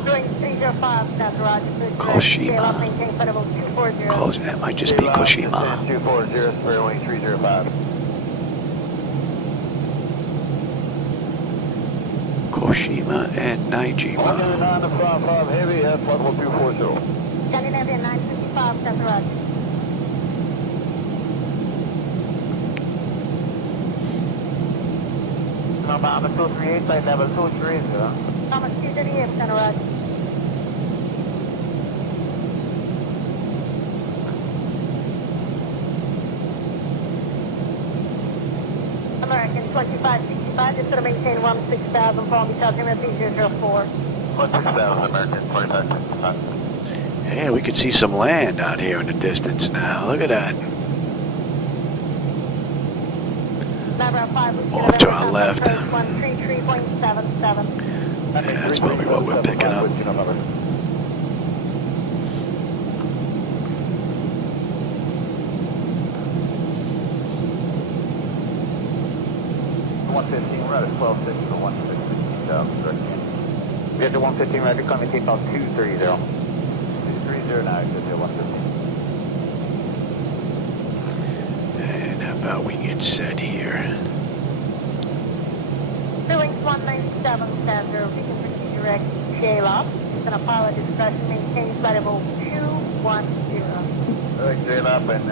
305, that's Roger. Tokushima. Maintain flight level 240. Close. That might just be Tokushima. 240, Fairway 305. Tokushima and Naijima. 955 heavy at flight level 240. Scandinavia 955, that's Roger. Number 238, flight level 230. Thomas 238, that's Roger. American 2565, just going to maintain 16,000, follow me, Charlie, 3004. 16,000, American 2565. Yeah, we can see some land out here in the distance now. Look at that. Off to our left. 133.77. Yeah, that's probably what we're picking up. We're at 1260 to 160,000. We have the 115 ready, coming tape out 230. 230 now, good to 115. And how about we get set here? Doing 197, Sandra, we can proceed direct tail off. It's going to pilot discretion, maintain flight level 210. Direct tail up and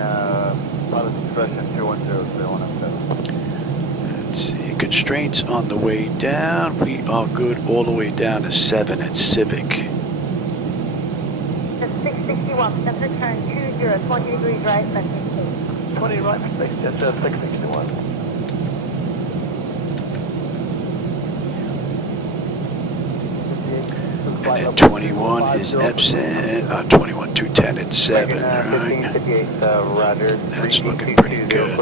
pilot discretion 210, Let's see. Constraints on the way down. We are good all the way down to 7 at Civic. That's 661, that's return 20, 20 degrees right, that's 20 right, that's 661. And then 21 is Epson. 21, 210 at 7. Right. Roger. That's looking pretty good.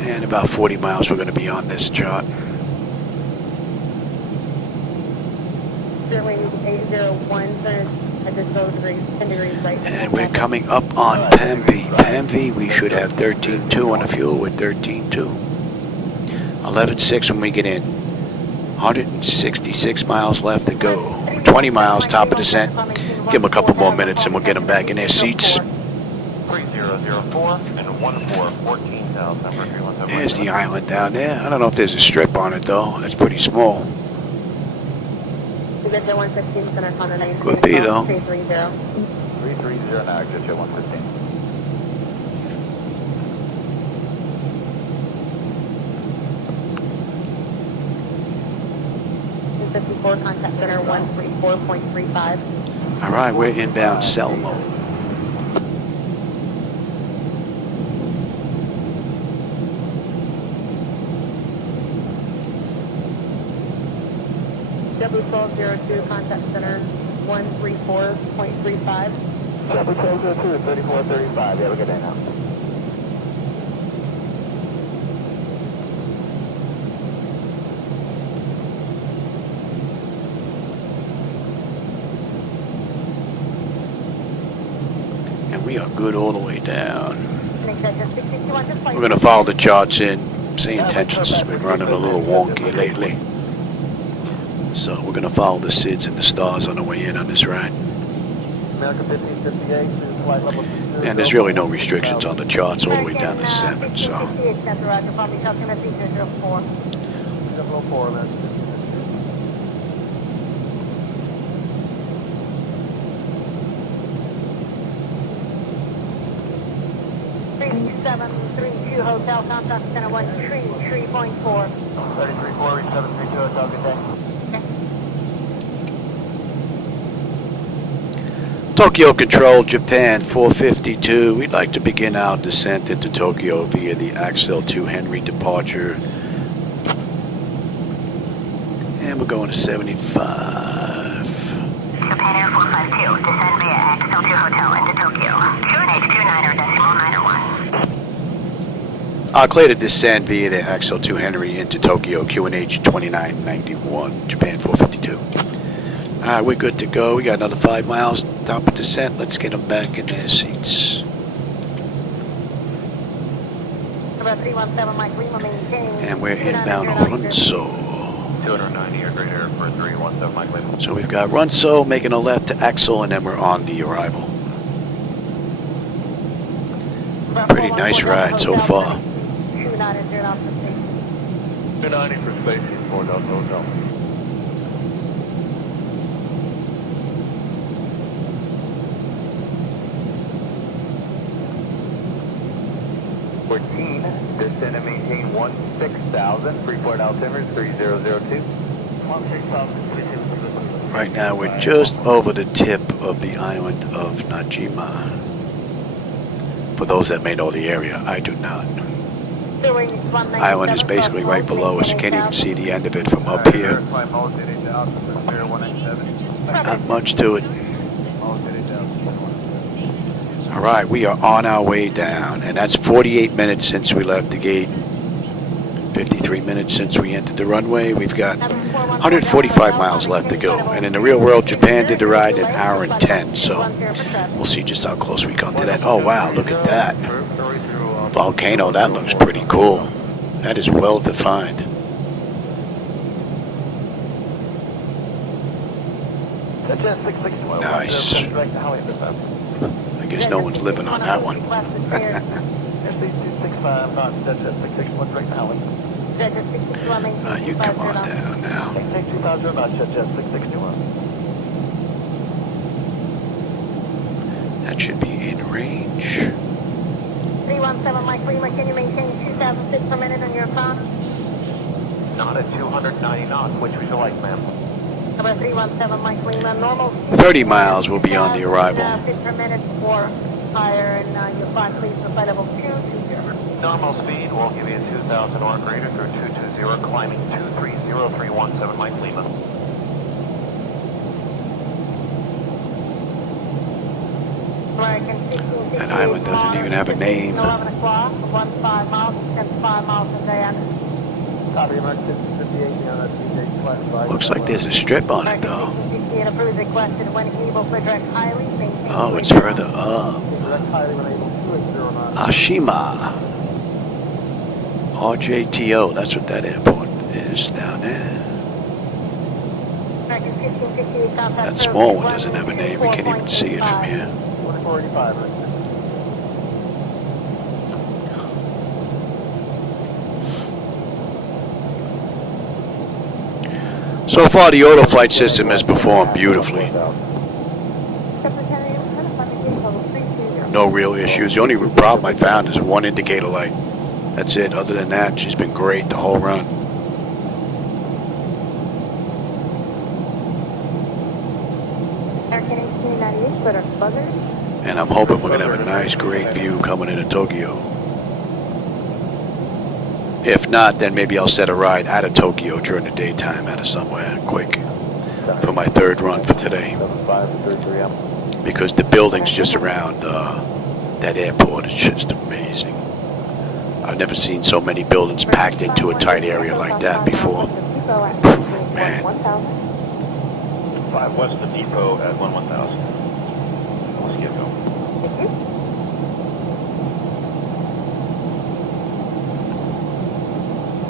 And about 40 miles we're going to be on this chart. And we're coming up on PMV. PMV, we should have 13.2 on the fuel with 13.2. 11.6 when we get in. 166 miles left to go. 20 miles, top of descent. Give them a couple more minutes and we'll get them back in their seats. 3004 and 14,000. There's the island down there. I don't know if there's a strip on it though. It's pretty small. Could be though. 330 now, exit 115. Contact center 134.35. All right, we're inbound cell mode. W1202, contact center 134.35. W1202, 3435. You have a good day now. And we are good all the way down. We're going to follow the charts in. SayIntentions has been running a little wonky lately. So we're going to follow the SIDS and the stars on the way in on this ride. And there's really no restrictions on the charts all the way down to 7, so. Hotel contact center 133.4. 33.4, 732 Hotel, good day. Tokyo Control, Japan 452. We'd like to begin our descent into Tokyo via the Axel 2 Henry departure. And we're going to 75. Japan Air 452, descend via Axel 2 Hotel into Tokyo. QNH 29er.991. Clear to descend via the Axel 2 Henry into Tokyo, QNH 2991, Japan 452. Alright, we're good to go. We got another 5 miles, top of descent. Let's get them back in their seats. About 317 Mike Lima, maintain. And we're inbound Runso. 290 or greater for 317 Mike Lima. So we've got Runso making a left to Axel, and then we're on the arrival. Pretty nice ride so far. 290 for space, 4 Delta Hotel. Descend and maintain 16,000. Freeport altimeter 3002. 16,000. Right now we're just over the tip of the island of Najima. For those that may know the area, I do not. Island is basically right below us. You can't even see the end of it from up here. Not much to it. All right, we are on our way down, and that's 48 minutes since we left the gate. 53 minutes since we entered the runway. We've got 145 miles left to go. And in the real world, Japan did the ride in an hour and 10, so we'll see just how close we come to that. Oh, wow, look at that. Volcano, that looks pretty cool. That is well defined. Nice. I guess no one's living on that one. You come on down now. That should be in range. 317 Mike Lima, can you maintain 2,000 feet per minute on your phone? Not at 290 knots. Which would you like, ma'am? About 317 Mike Lima, normal. 30 miles will be on the arrival. Feet per minute or higher, and you'll find please for flight level 220. Normal speed, we'll give you 2,000 or greater through 220, climbing 230317 Mike Lima. That island doesn't even have a name. 11 o'clock, 15 miles, 10 5 miles in diameter. Looks like there's a strip on it, though. Oh, it's further up. Ashima. RJTO, that's what that airport is down there. That small one doesn't have a name. We can't even see it from here. So far, the auto flight system has performed beautifully. No real issues. The only problem I found is one indicator light. That's it. Other than that, she's been great the whole run. And I'm hoping we're going to have a nice, great view coming into Tokyo. If not, then maybe I'll set a ride out of Tokyo during the daytime, out of somewhere quick, for my third run for today. Because the buildings just around that airport is just amazing. I've never seen so many buildings packed into a tight area like that before. Man. 5 west of Depot at 11000. Let's get going.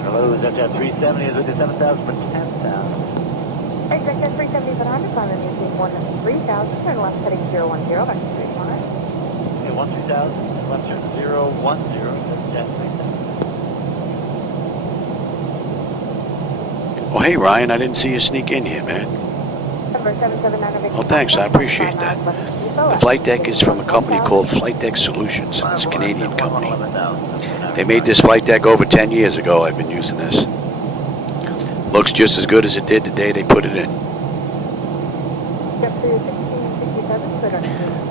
Hello, is that 370? Is it 7,000 for 10,000? Right, that's 370 for 100, climbing maintain 13000, turn left heading 010, back to 35. Okay, 12000, left turn 010, that's Jet 370. Oh, hey, Ryan, I didn't see you sneak in here, man. Oh, thanks, I appreciate that. The flight deck is from a company called Flightdeck Solutions. It's a Canadian company. They made this flight deck over 10 years ago. I've been using this. Looks just as good as it did the day they put it in.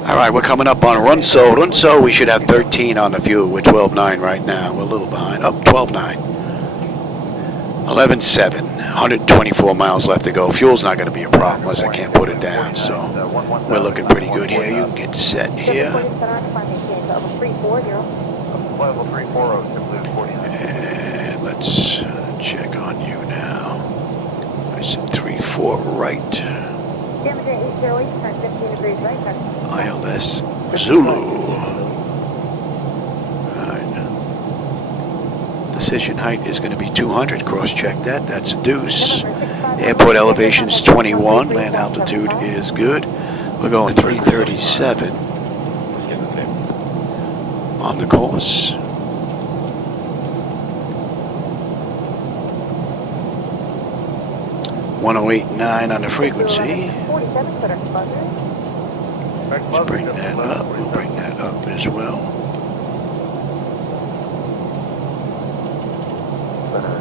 All right, we're coming up on Runso. Runso, we should have 13 on the fuel. We're 12.9 right now. We're a little behind. Up 12.9. 11.7. 124 miles left to go. Fuel's not going to be a problem unless I can't put it down. So we're looking pretty good here. You can get set here. And let's check on you now. I said 34 right. ILS Zulu. Alright. Decision height is going to be 200. Cross-check that. That's a deuce. Airport elevation is 21. Land altitude is good. We're going 337 on the course. 108.9 on the frequency. Let's bring that up. We'll bring that up as well.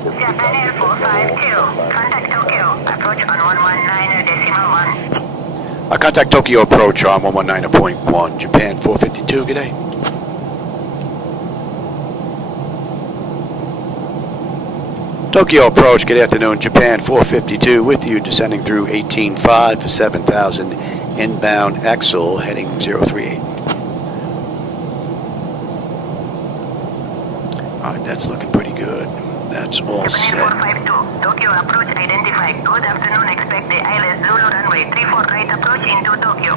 Japan Air 452, contact Tokyo, approach on 119.1. Contact Tokyo approach on 119.1, Japan 452, good day. Tokyo approach, good afternoon, Japan 452 with you, descending through 18.5 for 7,000, inbound Axel, heading 038. Alright, that's looking pretty good. That's all set. Japan 452, Tokyo approach identified. Good afternoon, expect the ILS-Z runway 34 right approach into Tokyo.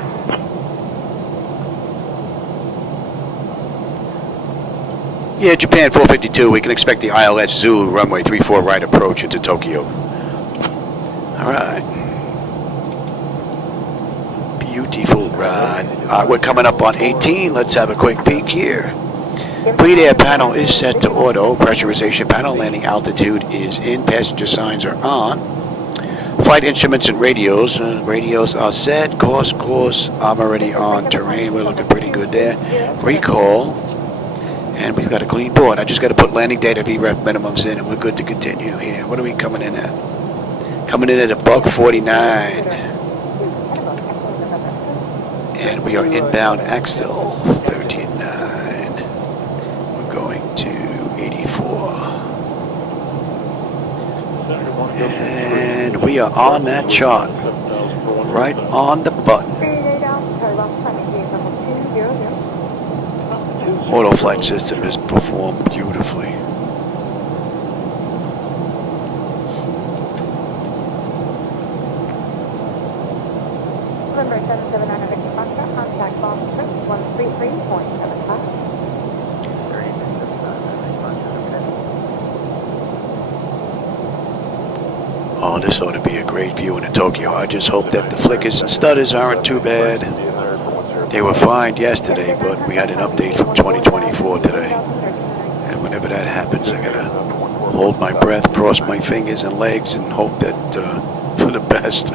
Yeah, Japan 452, we can expect the ILS-Z runway 34 right approach into Tokyo. Alright. Beautiful ride. We're coming up on 18, let's have a quick peek here. Bleed air panel is set to auto. Pressurization panel. Landing altitude is in. Passenger signs are on. Flight instruments and radios. Radios are set. Course. I'm already on. Terrain. We're looking pretty good there. Recall. And we've got a clean board. I just got to put landing data VREF minimums in and we're good to continue here. What are we coming in at? Coming in at $149. And we are inbound Axel 39. Going to 84. And we are on that chart. Right on the button. Auto flight system has performed beautifully. November 779 contact Boston 133.75. Oh, this ought to be a great view into Tokyo. I just hope that the flickers and stutters aren't too bad. They were fine yesterday, but we had an update from 2024 today. And whenever that happens, I gotta hold my breath, cross my fingers and legs, and hope that for the best.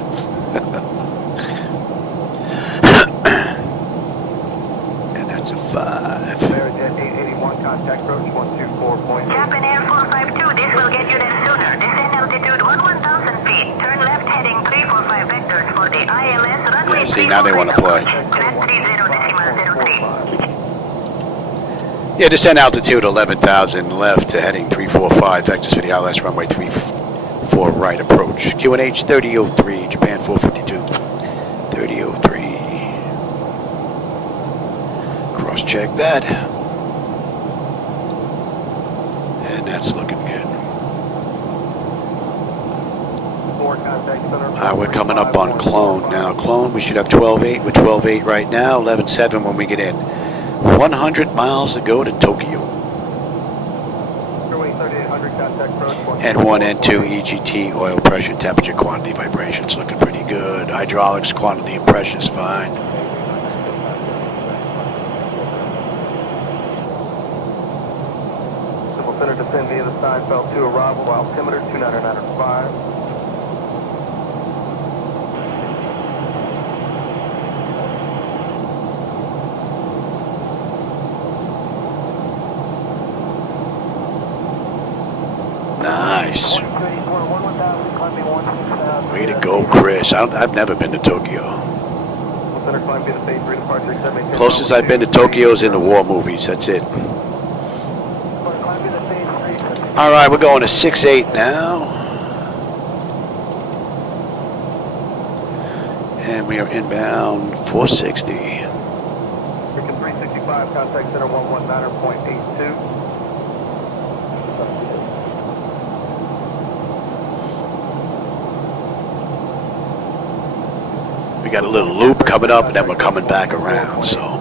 And that's a 5. Amerijet 881, contact approach 124. Japan Air 452, this will get you there sooner. Descend altitude 1,000 feet. Turn left heading 345 vectors for the ILS runway. Yeah, see, now they want to play. Yeah, descend altitude 11,000 left to heading 345 vectors for the ILS runway 34 right approach. QNH 3003, Japan 452. 3003. Cross check that. And that's looking good. We're coming up on Clone now. Clone, we should have 12.8. We're 12.8 right now, 11.7 when we get in. 100 miles to go to Tokyo. And 1 and 2 EGT, oil pressure, temperature, quantity, vibrations looking pretty good. Hydraulics, quantity, and pressure is fine. Civil center descend via the Seinfeld to arrival, altimeter 299.5. Nice. Way to go, Chris. I've never been to Tokyo. Closest I've been to Tokyo is in the war movies. That's it. All right, we're going to 6.8 now. And we are inbound 460. Freaking 365, contact center 119.82. We got a little loop coming up, and then we're coming back around, so.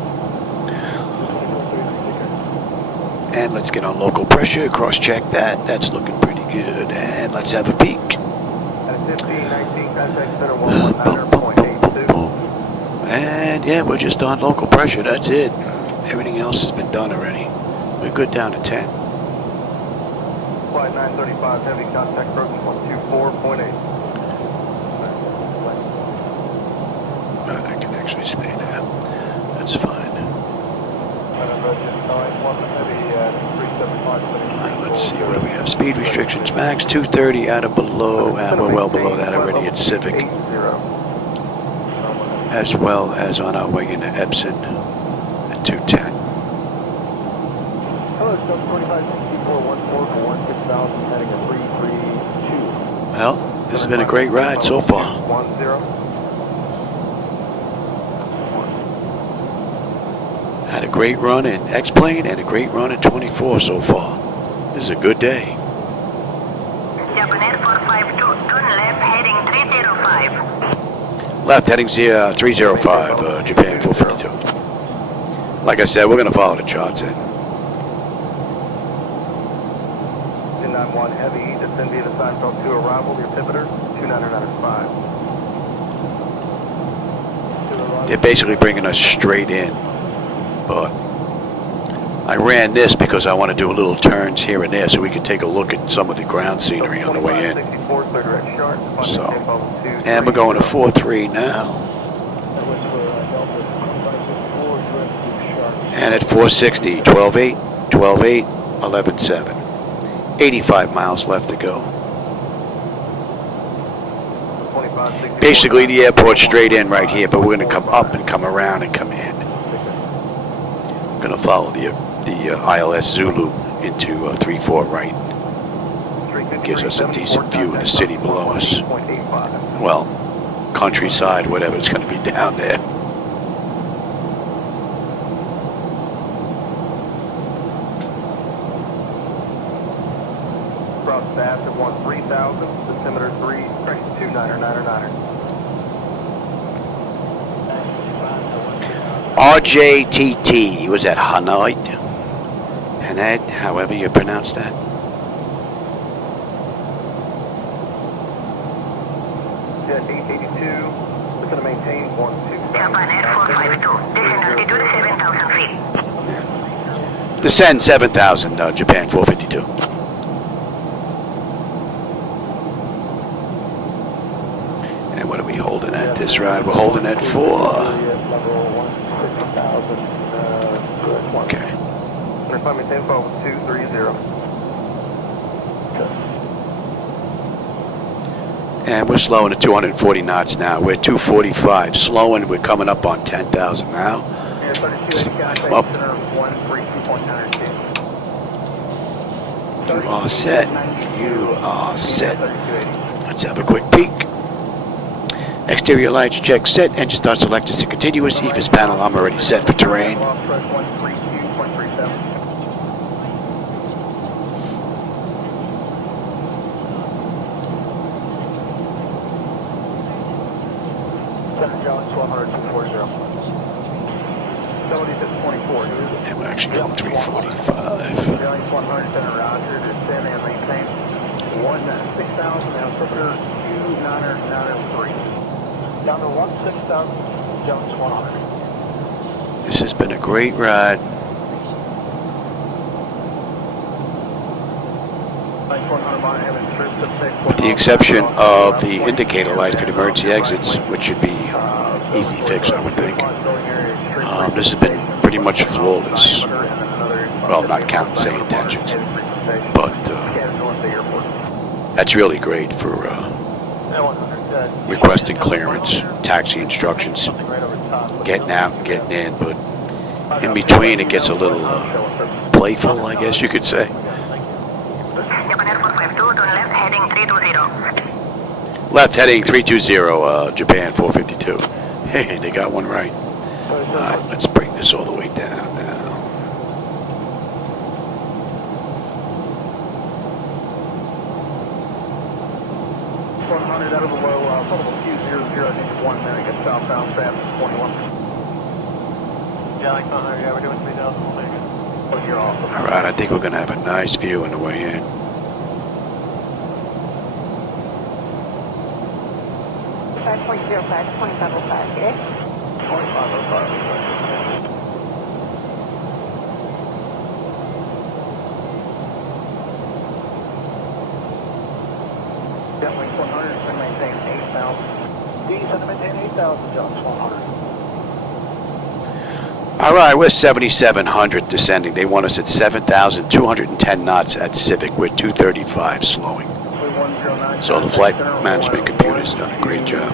And let's get on local pressure, cross-check that. That's looking pretty good. And let's have a peek. And yeah, we're just on local pressure. That's it. Everything else has been done already. We're good down to 10. Flight 935, heavy contact approach 124.8. I can actually stay there. That's fine. Let's see what do we have. Speed restrictions max 230 out of below. We're well below that already at Civic. As well as on our way into Epson at 210. Hello, 456414 for 16,000, heading a 332. Well, this has been a great ride so far. 10. Had a great run in X-Plane and a great run in 24 so far. This is a good day. Japan Air 452, turn left heading 305. Left heading 305, Japan 452. Like I said, we're going to follow the charts in. 291 heavy, descend via the Seinfeld to arrival, your pivoter, 299.5. They're basically bringing us straight in. But I ran this because I want to do a little turns here and there so we can take a look at some of the ground scenery on the way in. So, and we're going to 4-3 now. And at 460, 12-8, 12-8, 11-7. 85 miles left to go. Basically the airport's straight in right here, but we're going to come up and come around and come in. Going to follow the ILS Zulu into 3-4 right. It gives us a decent view of the city below us. Well, countryside, whatever it's going to be down there. Cross fast at 13,000, decimeter 299. RJTT, was that Hanoi? Haned, however you pronounce that. Jet 882, we're going to maintain 127. Japan Air 452, descend altitude 7,000 feet. Descend 7,000, Japan 452. And what are we holding at this ride? We're holding at 4. Okay. Climate tempo 230. And we're slowing to 240 knots now. We're 245. Slowing, we're coming up on 10,000 now. Come up. You are set. You are set. Let's have a quick peek. Exterior lights check set. Engine start selected to continuous. EFIS panel, I'm already set for terrain. And we're actually going 345. Down to 16,000, Jones 100. This has been a great ride. With the exception of the indicator light for the emergency exits, which should be easy fix, I would think. This has been pretty much flawless. Well, not counting SayIntentions, but that's really great for requesting clearance, taxi instructions, getting out and getting in, but in between it gets a little playful, I guess you could say. Japan Air 452, turn left heading 320. Left heading 320, Japan 452. Hey, they got one right. Alright, let's bring this all the way down now. Out of the low, probable Q00, I think 1 minute, get southbound, fast 21. Yeah, like 100, yeah, we're doing 3,000, we'll make it. Alright, I think we're going to have a nice view on the way in. Wings 100, and maintain 8,000. These and maintain 8,000, Jones 100. Alright, we're 7,700 descending. They want us at 7,210 knots at Civic. We're 235 slowing. So the flight management computer's done a great job.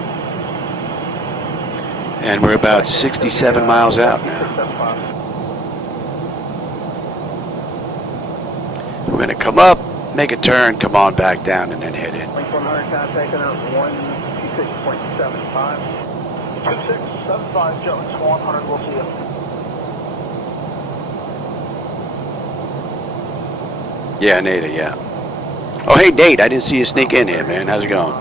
And we're about 67 miles out now. We're going to come up, make a turn, come on back down, and then head in. Wings 100, contact center 126.75. 2675, Jones 100, we'll see you. Yeah, Nate, yeah. Oh, hey, Nate, I didn't see you sneak in here, man. How's it going?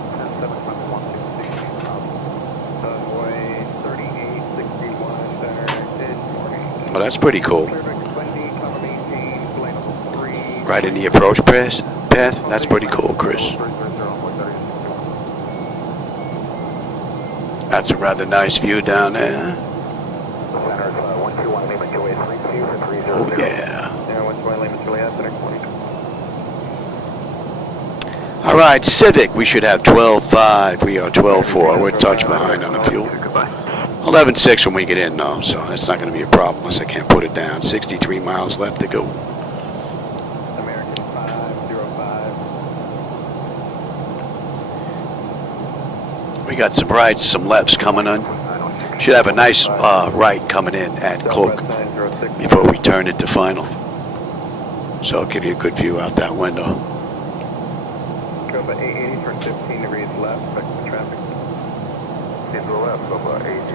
Well, that's pretty cool. Right in the approach path? That's pretty cool, Chris. That's a rather nice view down there. Oh, yeah. All right, Civic, we should have 12.5. We are 12.4. We're a touch behind on the fuel. 11.6 when we get in, though, so that's not going to be a problem unless I can't put it down. 63 miles left to go. American 505. We got some rights, some lefts coming in. Should have a nice right coming in at Cloak before we turn into final. So I'll give you a good view out that window. Go by 880 for 15 degrees left, back to traffic. Into the left, go by 880.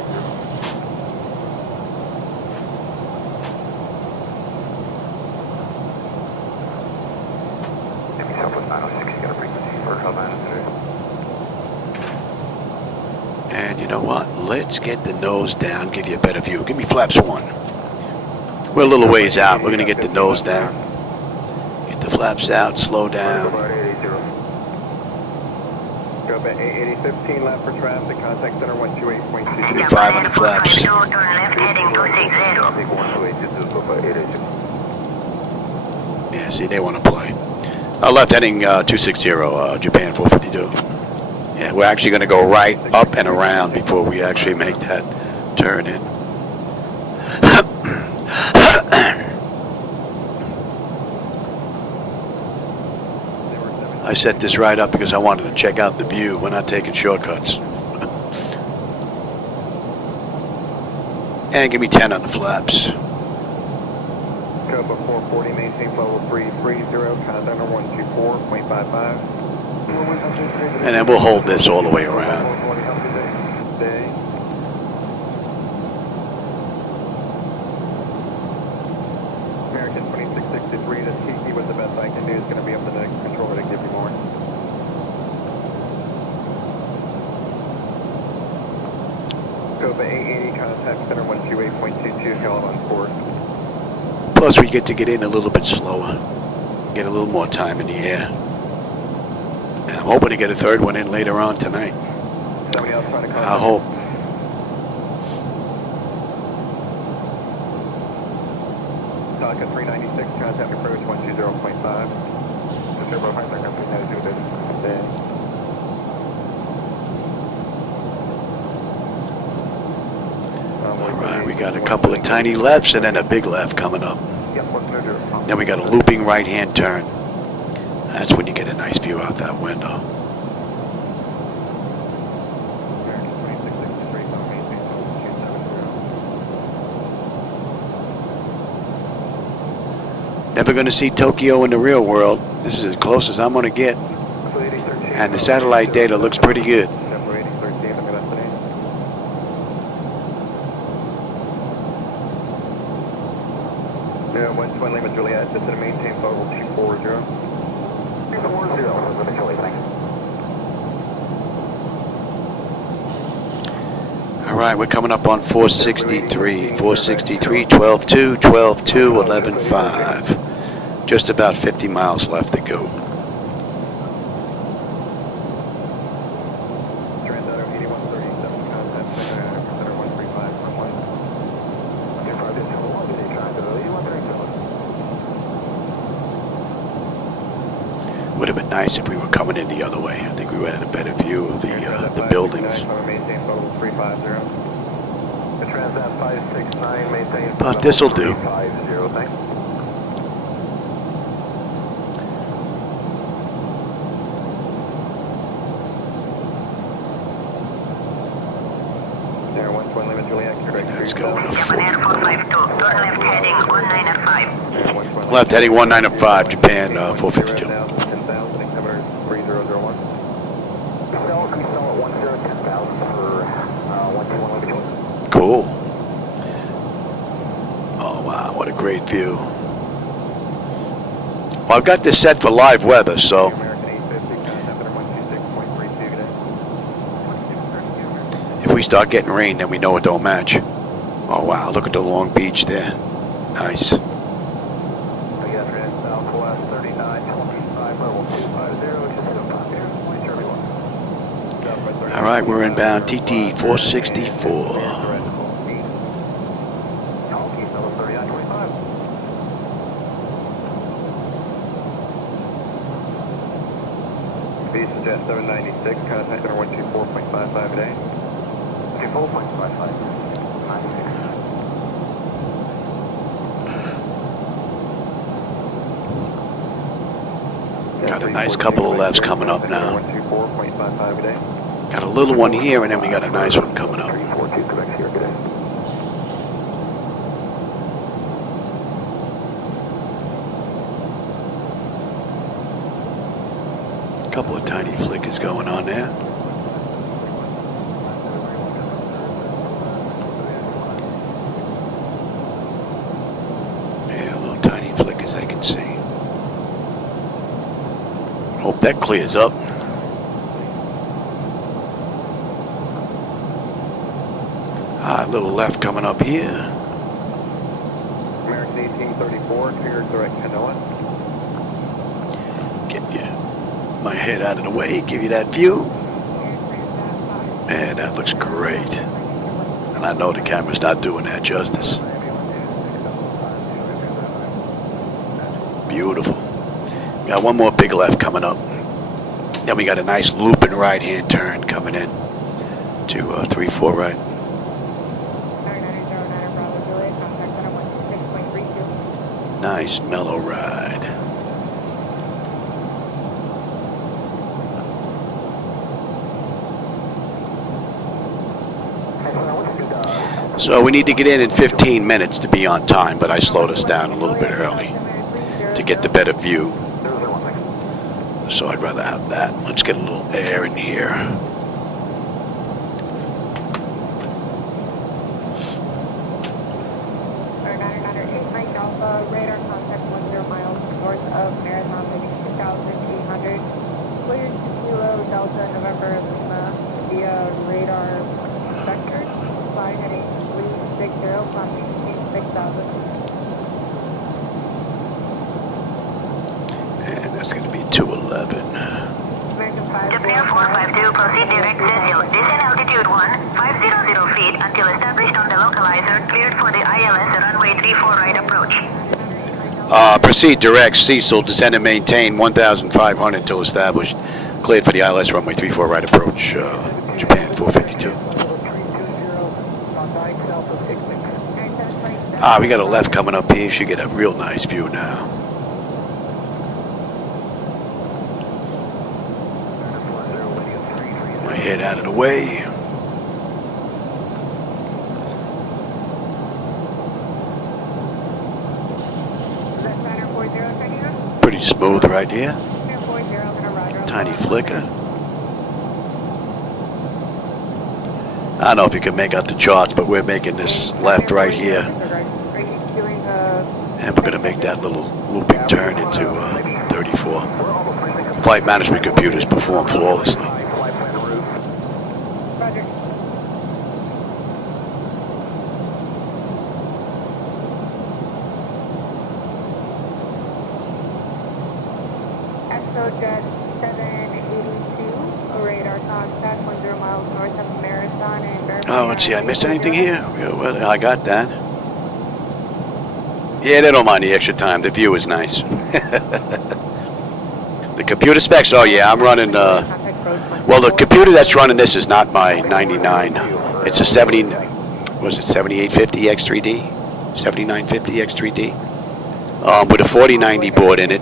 Give me help with 906, you got a frequency for how 906. And you know what? Let's get the nose down, give you a better view. Give me flaps 1. We're a little ways out. We're going to get the nose down. Get the flaps out, slow down. Go back 880, 15 left for traffic, contact center 128.22. 5 on the flaps. Turn left heading 260. Yeah, see, they want to play. Left heading 260, Japan 452. Yeah, we're actually going to go right up and around before we actually make that turn in. I set this right up because I wanted to check out the view. We're not taking shortcuts. And give me 10 on the flaps. Go by 440, maintain level 330, contact center 124.55. And then we'll hold this all the way around. American 2663, this Kiki was the best I can do. Is going to be able to control it and give you more. Go by 880, contact center 128.22, held on course. Plus we get to get in a little bit slower. Get a little more time in the air. And I'm hoping to get a third one in later on tonight. Somebody else trying to contact? I hope. Taka 396, contact approach 120.5. Alright, we got a couple of tiny lefts and then a big left coming up. Then we got a looping right hand turn. That's when you get a nice view out that window. Never going to see Tokyo in the real world. This is as close as I'm going to get. And the satellite data looks pretty good. Yeah, 120 Lima Juliet, just to maintain level 240. 240, thanks. All right, we're coming up on 463. 463, 12.2, 12.2, 11.5. Just about 50 miles left to go. Would have been nice if we were coming in the other way. I think we would have had a better view of the buildings. But this'll do. Let's go in a Japan 452, turn left heading 1905. left heading 1905, Japan 452. Cool. Oh wow, what a great view. Well, I've got this set for live weather, so if we start getting rain, then we know it don't match. Oh wow, look at the Long Beach there. Nice. All right, we're inbound TT 464. Base Jet 796, contact center 124.55 a day. Okay, 4.55. Got a nice couple of lefts coming up now. 124.55 a day. Got a little one here, and then we got a nice one coming up. 342 Quebec here, good day. Couple of tiny flickers going on there. Yeah, little tiny flickers I can see. Hope that clears up. Ah, a little left coming up here. American 1834, clear direct 1001. Get my head out of the way, give you that view. Man, that looks great. And I know the camera's not doing that justice. Beautiful. Got one more big left coming up. Then we got a nice looping right-hand turn coming in to 3-4 right. Nice mellow ride. So we need to get in 15 minutes to be on time, but I slowed us down a little bit early to get the better view. So I'd rather have that. Let's get a little air in here. Radar contact 10 miles north of Marathon, leading 2,800. Cleared to Kilo Delta November Lima via radar sector. Fly heading 360, climbing 6,000. And that's going to be 211. Japan 452, proceed direct Cecil. Descend altitude 500 feet until established on the localizer. Cleared for the ILS runway 34 right approach. Proceed direct Cecil, descend and maintain 1,500 until established. Cleared for the ILS runway 34 right approach, Japan 452. We got a left coming up here. Should get a real nice view now. My head out of the way. Pretty smooth right here. Tiny flicker. I don't know if you can make out the charts, but we're making this left right here. And we're going to make that little looping turn into 34. Flight management computers perform flawlessly. ExoJet 782, radar contact 10 miles north of Marathon and Durban. Oh, let's see, I missed anything here? Yeah, well, I got that. Yeah, they don't mind the extra time. The view is nice. The computer specs, oh yeah, I'm running, well, the computer that's running this is not my 99. It's a 7850 X3D? 7950 X3D? With a 4090 board in it,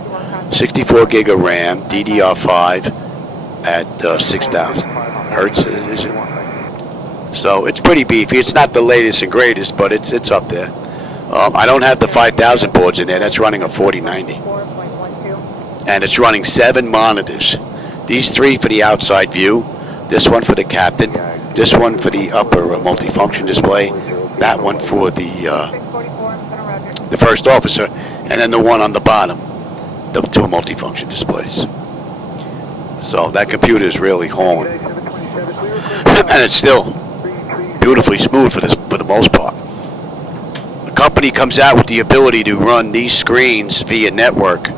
64 gig of RAM, DDR5 at 6,000 hertz, is it? So it's pretty beefy. It's not the latest and greatest, but it's up there. I don't have the 5,000 boards in there. That's running a 4090. And it's running 7 monitors. These 3 for the outside view, this one for the captain, this one for the upper multifunction display, that one for the first officer, and then the one on the bottom, the 2 multifunction displays. So that computer is really hauling. And it's still beautifully smooth for the most part. The company comes out with the ability to run these screens via network.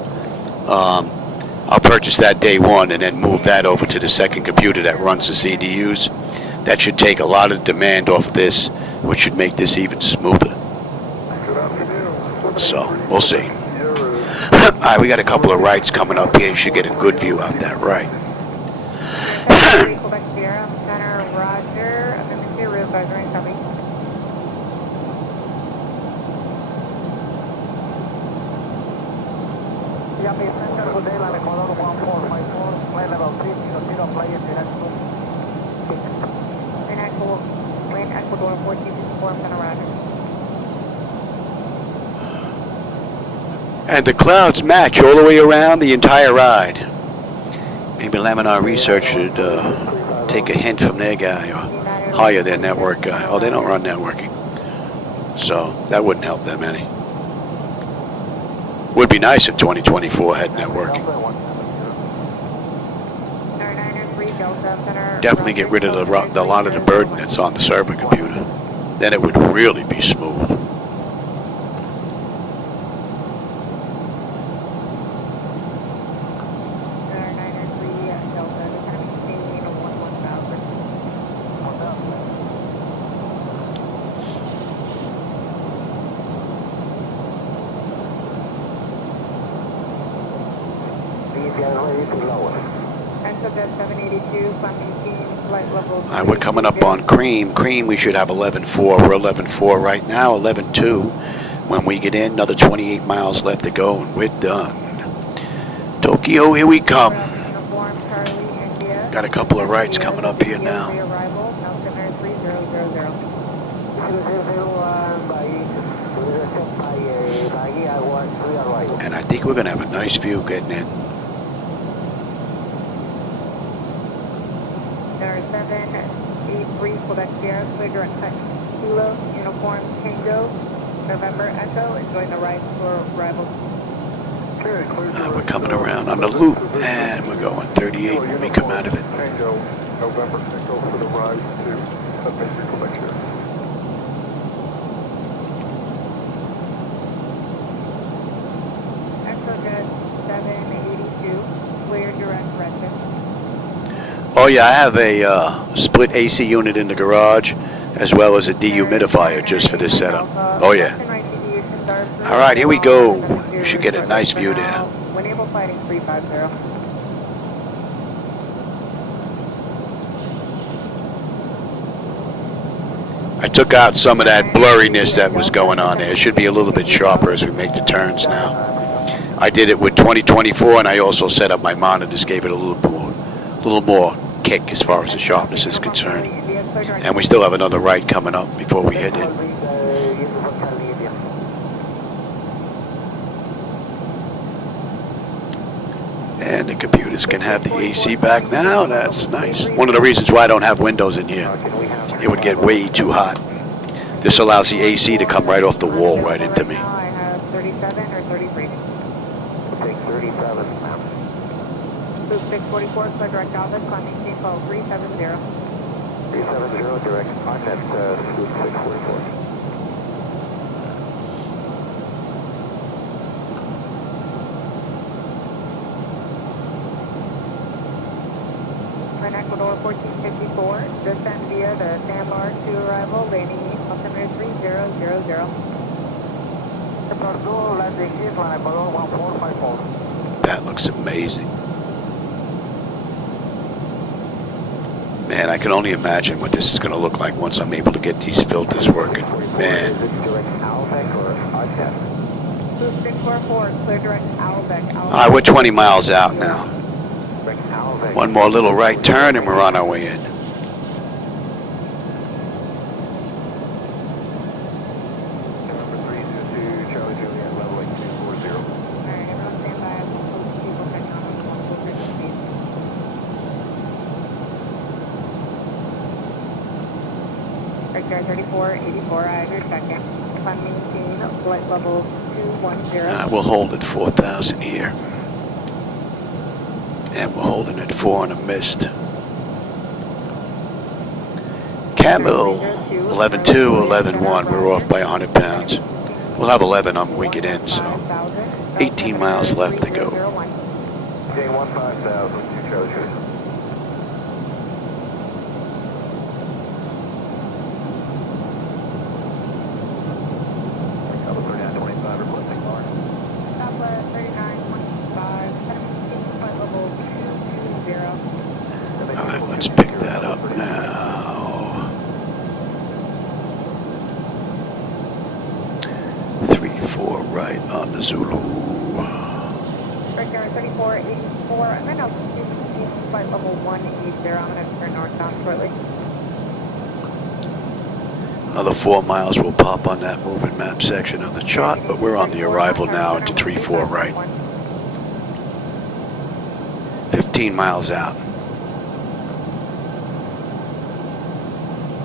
I'll purchase that day one and then move that over to the second computer that runs the CDUs. That should take a lot of demand off of this, which should make this even smoother. So, we'll see. Alright, we got a couple of rights coming up here. You should get a good view out that right. And the clouds match all the way around the entire ride. Maybe Laminar Research should take a hint from their guy or hire their network guy. Oh, they don't run networking. So that wouldn't help them any. Would be nice if 2024 had networking. Definitely get rid of a lot of the burden that's on the server computer. Then it would really be smooth. Alright, we're coming up on Cream. Cream, we should have 11.4. We're 11.4 right now, 11.2. When we get in, another 28 miles left to go, and we're done. Tokyo, here we come. Got a couple of rights coming up here now. And I think we're going to have a nice view getting in. Quebec Sierra, clear direct Kilo, uniform Tango, November Echo, enjoying the right for arrival. We're coming around on the loop, and we're going 38 when we come out of it. Tango, November Echo for the ride to Basic Quebec Sierra. ExoJet 782, clear direct Redmond. Oh yeah, I have a split AC unit in the garage, as well as a dehumidifier just for this setup. Oh yeah. All right, here we go. You should get a nice view there. Winable Fighting 350. I took out some of that blurriness that was going on there. It should be a little bit sharper as we make the turns now. I did it with 2024, and I also set up my monitors, gave it a little more kick as far as the sharpness is concerned. And we still have another right coming up before we hit it. And the computers can have the AC back now. That's nice. One of the reasons why I don't have windows in here, it would get way too hot. This allows the AC to come right off the wall right into me. I have 37 or 33. Take 37, ma'am. Loop 644, clear direct Alpha, climbing Teampo 370. 370, direct contact, Loop 644. Lima, Ecuador 1454. Descend via the sandbar to arrival, landing altimeter 3000. Departure, landing is line below 1454. That looks amazing. Man, I can only imagine what this is going to look like once I'm able to get these filters working. Man. Is it direct Alvec or RJOS? 644, clear direct Alvec. All right, we're 20 miles out now. Direct Alvec. One more little right turn and we're on our way in. November 322, Charlie Juliet, level 8240. Alright, everyone stand by. People checking on multiple frequencies. Vector 3484, I have your second. If I'm maintaining flight level 210. We'll hold at 4,000 here. And we're holding at 4 on a mist. Camel, 11.2, 11.1. We're off by 100 pounds. We'll have 11 on when we get in, so 18 miles left to go. J1 5000, 2 Charlie Juliet. Cover 3925, requesting mark. Southwest 3925, flight level 220. All right, let's pick that up now. 3-4 right on the Zulu. Vector 3484, I'm in altitude, flight level 180. I'm going to turn northbound shortly. Another 4 miles will pop on that moving map section of the chart, but we're on the arrival now into 3-4 right. 15 miles out.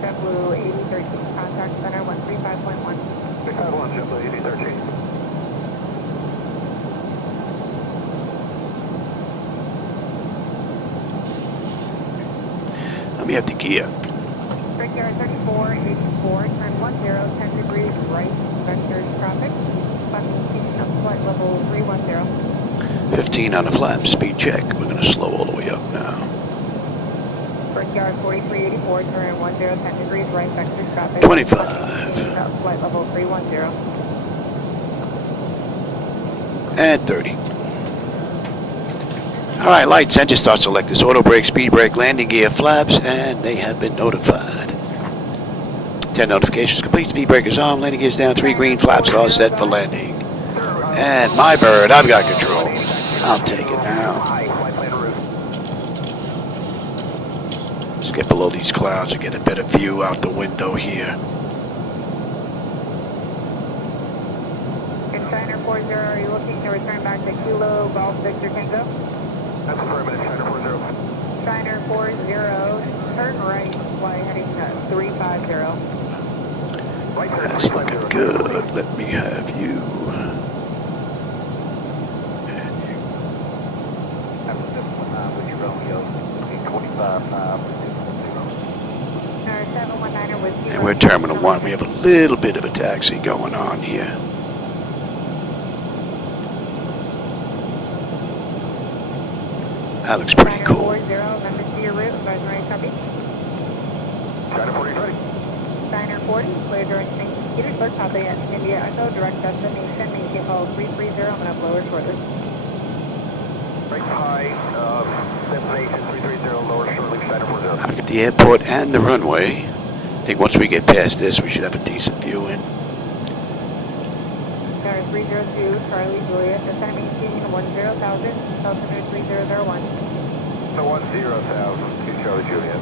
JetBlue 8013, contact center 135.1. 651, JetBlue 8013. Let me have the gear. Vector 3484, turn 10, 10 degrees right, vector traffic. I'm maintaining flight level 310. 15 on the flap, speed check. We're going to slow all the way up now. Yard 4384, turn 10, 10 degrees right, vector traffic. 25. Flight level 310. And 30. All right, lights, engine start selectors, auto brake, speed brake, landing gear, flaps, and they have been notified. 10 notifications complete, speed brake is on, landing gears down, 3 green, flaps all set for landing. And my bird, I've got control. I'll take it now. Let's get below these clouds and get a better view out the window here. In China 40, are you looking to return back to Kilo Golf Victor Tango? That's affirmative, China 40. China 40, turn right, fly heading 350. Right turn, That's looking good. Let me have you. And you. That's 719, with you, Romeo. 825, 719 with you. And we're Terminal 1. We have a little bit of a taxi going on here. That looks pretty cool. 40, member to your route, advisory copy. China 40 ready. China 40, clear during St. Petersburg, copy at India Echo, direct destination, maintain call 330, I'm going to blow her shortly. Right high, destination 330, lower shortly, China 40. Look at the airport and the runway. I think once we get past this, we should have a decent view in. Tower 302, Charlie Juliet, descend maintaining 10,000, altimeter 3001. The 10,000, 2 Charlie Juliet.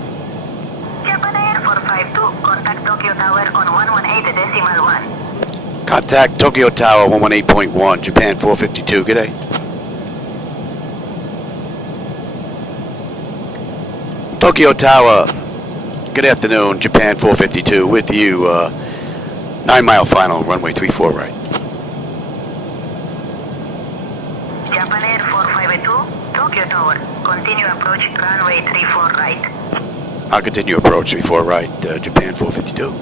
Japan Air 452, contact Tokyo Tower on 118.1. Contact Tokyo Tower 118.1, Japan 452. Good day. Tokyo Tower, good afternoon, Japan 452, with you, 9 mile final, runway 34 right. Japan Air 452, Tokyo Tower, continue approach runway 34 right. I'll continue approach 34 right, Japan 452.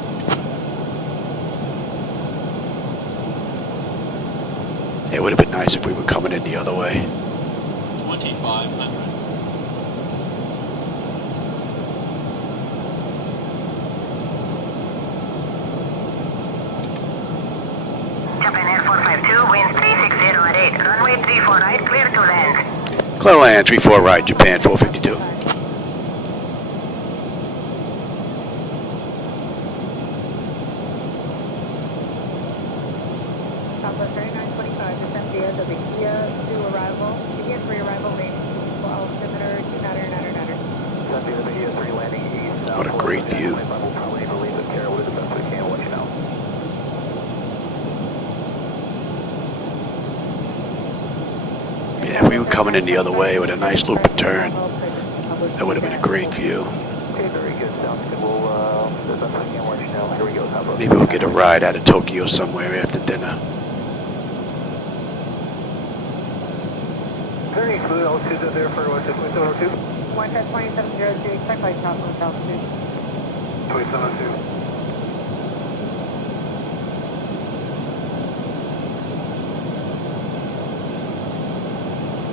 It would have been nice if we were coming in the other way. 2500. Clear land, 3-4 right, Japan 452. Papa 3925, descend via the Kia to arrival. Begin pre-arrival lane, altimeter 2999. Descend via the Kia 3 landing east. What a great view. We'll probably need to leave with Carol as best we can. We'll let you know. Yeah, if we were coming in the other way with a nice loop and turn, that would have been a great view. Okay, very good. Sounds good. We'll, as best we can, let you know. Here we go. Papa. Maybe we'll get a ride out of Tokyo somewhere after dinner. Very smooth. All students there for what's it, 2702? 2702, expect light top on altitude. 2702.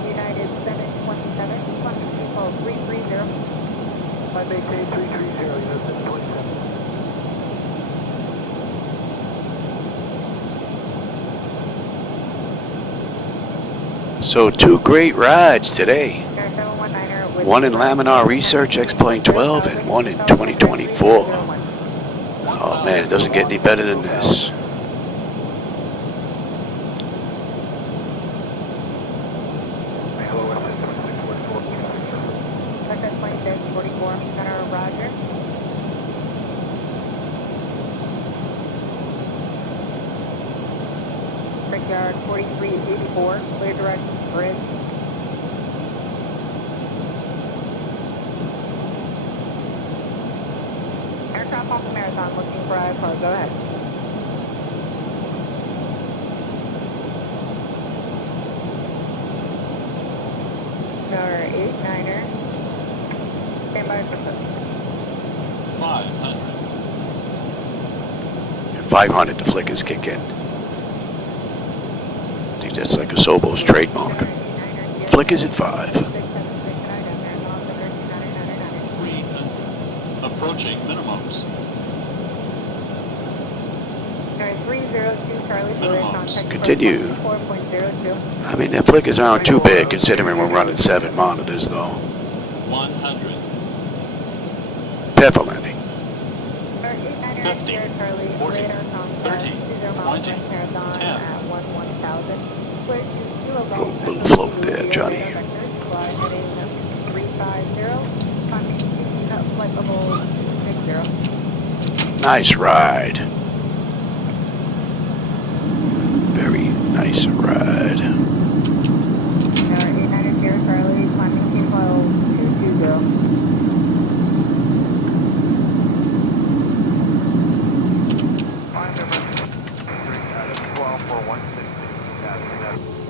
United 727, London 330. 588-330, United 727. So 2 great rides today. Air 719er with One in Laminar Research X-Plane 12 and one in 2024. Oh man, it doesn't get any better than this. Second 2644, center Roger. Brickyard 4384, clear direction bridge. Aircraft off the Marathon looking for IFR, go ahead. Number 89er. Stand by for 500. 500, the flickers kick in. I think that's like a Sobo's trademark. Flickers at 5. Read. Approaching minimums. Number 302 Charlie Lewis on check. Continue. 4.02. I mean, that flickers aren't too big considering we're running 7 monitors though. 100. Pepper landing. 50, 40, 30, 20, 10. Oh, little float there, Johnny. Nice ride. Very nice ride. 800 Sierra Charlie, climbing team file 220.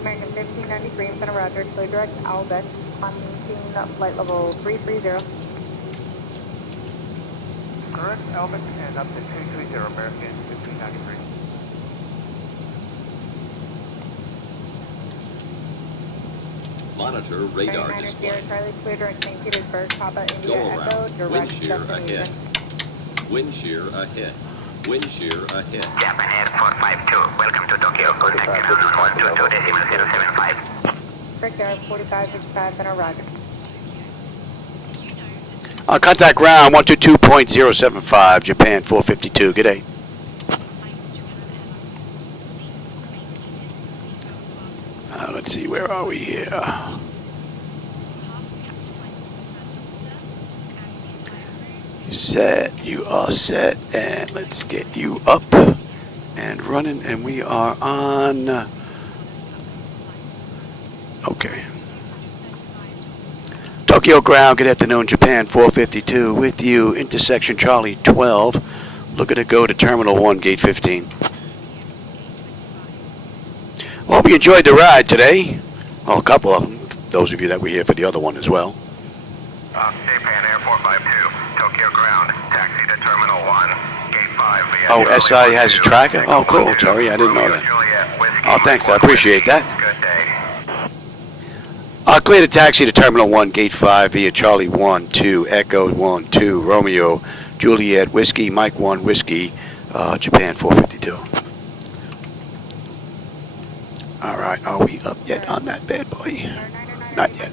American 1593 in Center Roger, clear direct Albeck, climbing team flight level 330. Correct, Albeck, and up to 230, American 1593. Monitor radar 900 display. Sierra Charlie, clear direct St. Petersburg, Papa Go India Echo, around. Wind direct shear ahead. destination. Wind shear ahead. Wind shear ahead. Japan Air 452, welcome to Tokyo. Contact on 122.075. Brickyard 4565 Center Roger. Contact ground 122.075, Japan 452. Good day. Let's see, where are we here? You set, you are set, and let's get you up and running, and we are on. Okay. Tokyo ground, good afternoon, Japan 452 with you, intersection Charlie 12, looking to go to Terminal 1, Gate 15. Well, hope you enjoyed the ride today. Well, a couple of them, those of you that were here for the other one as well. Japan Air 452, Tokyo ground, taxi to Terminal 1, Gate 5 via Oh, Charlie SI has a 12, tracker? Oh, cool, Echo Terry, I didn't know Romeo that. Juliet, Whiskey Oh, thanks, I appreciate that. Good day. Clear the taxi to Terminal 1, Gate 5 via Charlie 1, 2, Echo 1, 2, Romeo, Juliet, Whiskey, Mike 1, Whiskey, Japan 452. All right, are we up yet on that bad boy? Not yet.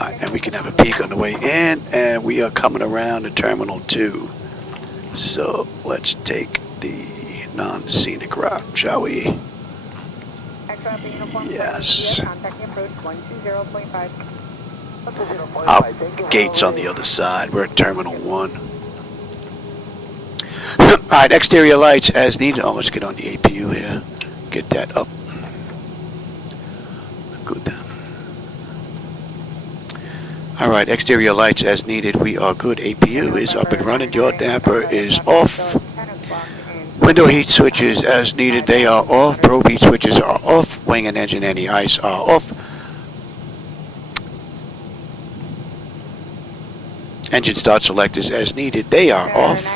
Alright, and we can have a peek on the way in, and we are coming around to Terminal 2. So let's take the non-scenic route, shall we? Yes. Gates on the other side. We're at Terminal 1. Alright, exterior lights as needed. Oh, let's get on the APU here. Get that up. Good. Alright, exterior lights as needed. We are good. APU is up and running. Yaw damper is off. Window heat switches as needed. They are off. Probe heat switches are off. Wing and engine anti-ice are off. Engine start selectors as needed. They are off.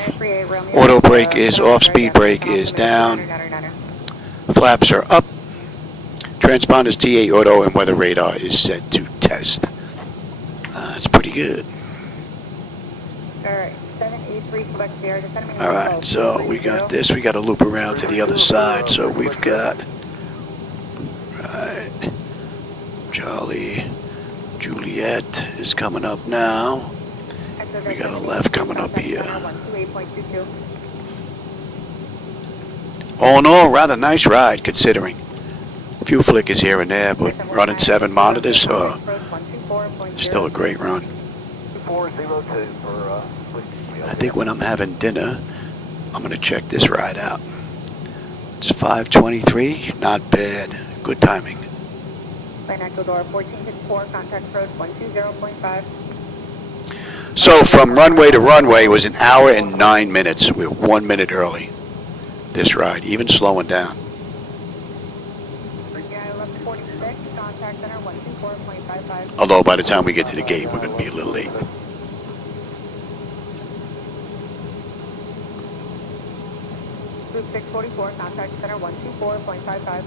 Auto brake is off. Speed brake is down. Flaps are up. Transponders TA auto and weather radar is set to test. That's pretty good. Alright, so we got this. We got to loop around to the other side. So we've got right, Charlie Juliet is coming up now. We got a left coming up here. All in all, rather nice ride considering. Few flickers here and there, but running 7 monitors, still a great run. I think when I'm having dinner, I'm going to check this ride out. It's 5:23, not bad. Good timing. So from runway to runway was 1 hour and 9 minutes. We're 1 minute early. This ride, even slowing down. Although by the time we get to the gate, we're going to be a little late. Group 644, contact center 124.55.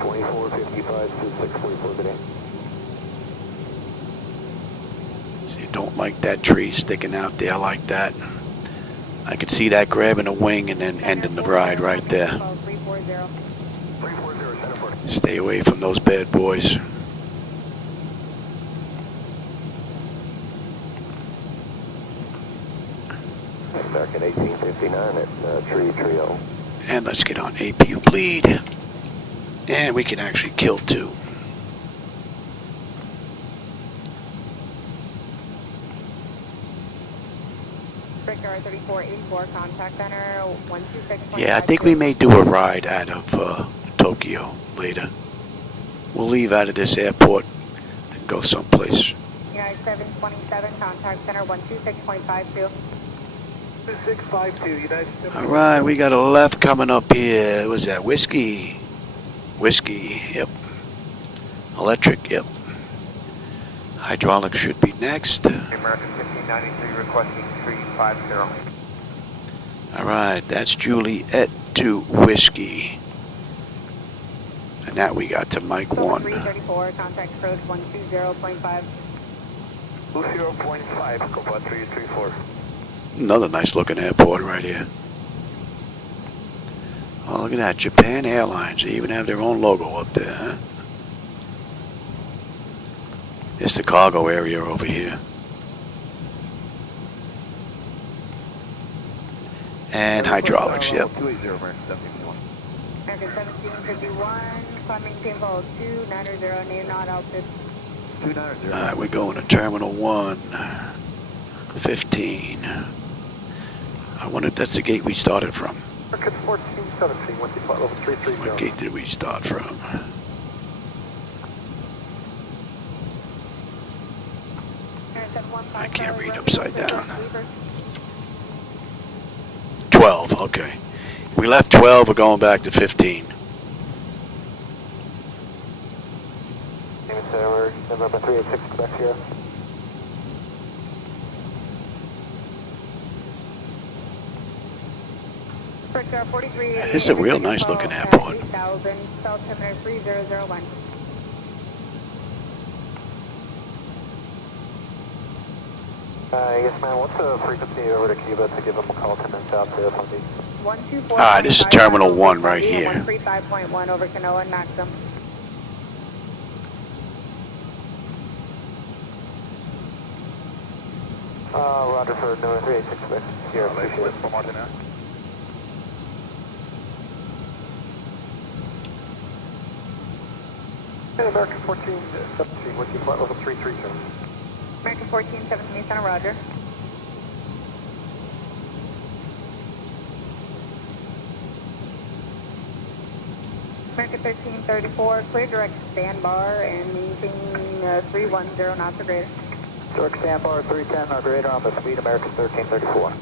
2455 to 644 today. So you don't like that tree sticking out there like that. I could see that grabbing a wing and then ending the ride right there. Stay away from those bad boys. Back in 1859 at Tree Trio. And let's get on APU bleed. And we can actually kill 2. Yeah, I think we may do a ride out of Tokyo later. We'll leave out of this airport and go someplace. United 727, contact center 126.52. 2652, United 7. All right, we got a left coming up here. What's that? Whiskey. Whiskey, yep. Electric, yep. Hydraulics should be next. American 1593 requesting 350. All right, that's Juliet to Whiskey. And that we got to Mike 1. 334, contact approach 120.5. 0.5, Cobalt 334. Another nice looking airport right here. Oh, look at that, Japan Airlines. They even have their own logo up there, huh? It's the cargo area over here. And hydraulics, yep. American 1751, climbing team vol 290, name not altitude. Alright, we're going to Terminal 1. 15. I wonder if that's the gate we started from. What gate did we start from? I can't read upside down. 12, okay. We left 12, we're going back to 15. November 386 Quebec here. This is a real nice looking airport. Yes, ma'am. What's the frequency over to Cuba to give them a call to them out there for me? Alright, this is Terminal 1 right here. 135.1 over Canoa and Maxim. Roger for number 386 here. One more now. American 1417, what's your flight level 330? American 1417, Center, roger. American 1334, clear direct sandbar and maintain 310 knots or greater. Direct sandbar 310 or greater on the speed American 1334.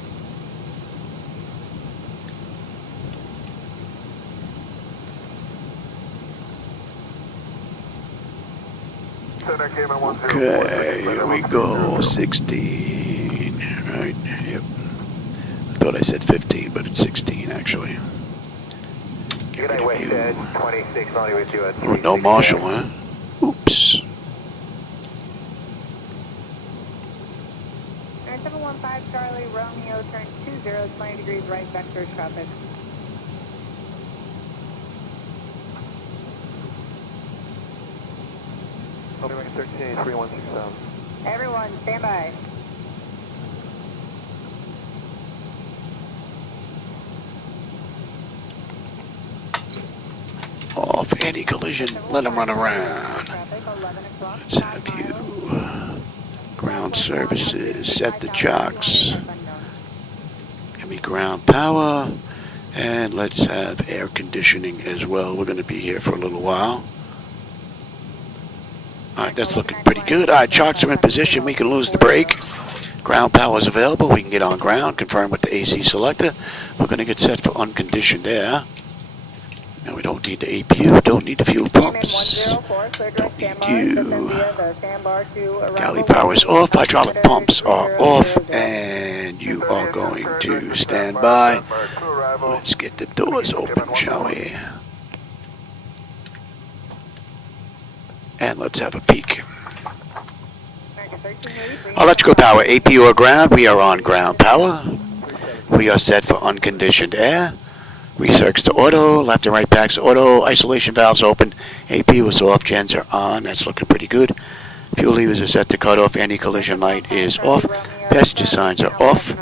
Okay, here we go. 16. Right, yep. I thought I said 15, but it's 16 actually. United West 26, only with you at Oh, no Marshall, huh? Oops. 715 Charlie, Romeo, turn 20, 20 degrees right, vector traffic. American 1383, 167. Everyone, stand by. Off anti-collision. Let them run around. Let's have you. Ground services. Set the chocks. Give me ground power. And let's have air conditioning as well. We're going to be here for a little while. Alright, that's looking pretty good. Alright, chocks are in position. We can lose the brake. Ground power is available. We can get on ground. Confirm with the AC selector. We're going to get set for unconditioned air. Now we don't need the APU, don't need the fuel pumps, don't need you. Galley power is off, hydraulic pumps are off, and you are going to stand by. Let's get the doors open, shall we? And let's have a peek. Electrical power, APU or ground, we are on ground power. We are set for unconditioned air. Recircs to auto, left and right packs auto, isolation valves open, APU is off, gens are on, that's looking pretty good. Fuel levers are set to cut off, anti-collision light is off, passenger signs are off,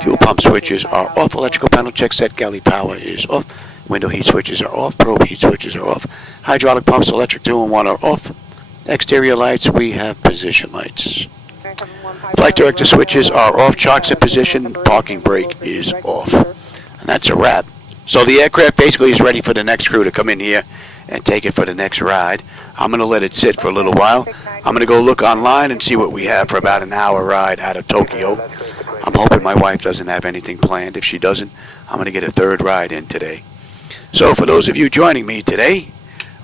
fuel pump switches are off, electrical panel check set, galley power is off, window heat switches are off, probe heat switches are off, hydraulic pumps, electric 2 and 1 are off, exterior lights, we have position lights. Flight director switches are off, chocks in position, parking brake is off. And that's a wrap. So the aircraft basically is ready for the next crew to come in here and take it for the next ride. I'm going to let it sit for a little while. I'm going to go look online and see what we have for about an hour ride out of Tokyo. I'm hoping my wife doesn't have anything planned. If she doesn't, I'm going to get a third ride in today. So for those of you joining me today,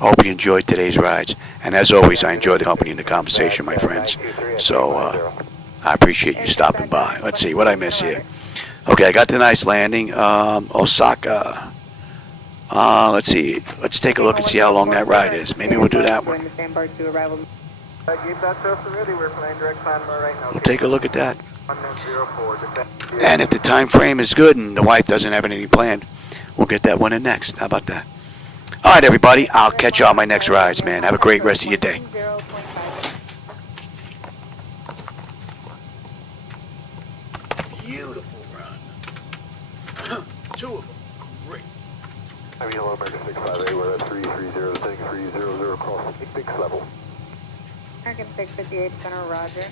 I hope you enjoyed today's rides. And as always, I enjoy the company and the conversation, my friends. So I appreciate you stopping by. Let's see, what I miss here. Okay, I got the nice landing. Osaka. Let's see. Let's take a look and see how long that ride is. Maybe we'll do that one. We'll take a look at that. And if the time frame is good and the wife doesn't have anything planned, we'll get that one in next. How about that? All right, everybody. I'll catch you on my next rides, man. Have a great rest of your day. Beautiful run. 2 of them. Great. I'm Yellow American 658, we're at 330, setting 300 across the Big level. American 658, Center, roger.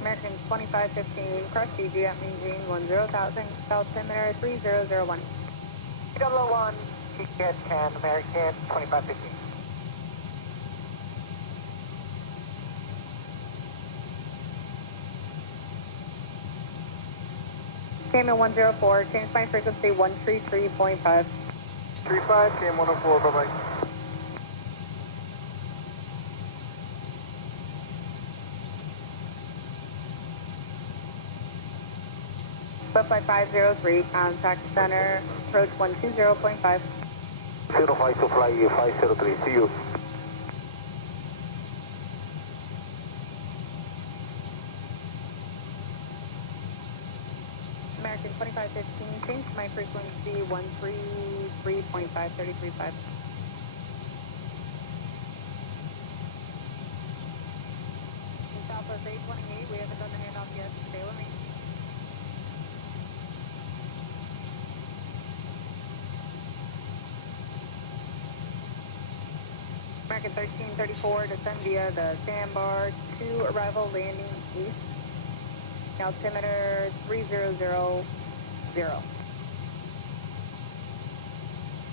American 2515, cross DG at Beijing 10,000, South Seminary 3001. 001, TCAT 10, American 2515. KM 104, change my frequency 133.5. 35, KM 104, bye-bye. Flight 503, contact center, approach 120.5. 05 to fly 503, see you. American 2515, change my frequency 133.5, 33.5. Airbus A28, we haven't done the handoff yet. Stay with me. American 1334, descend via the sandbar to arrival landing east. Altimeter 3000.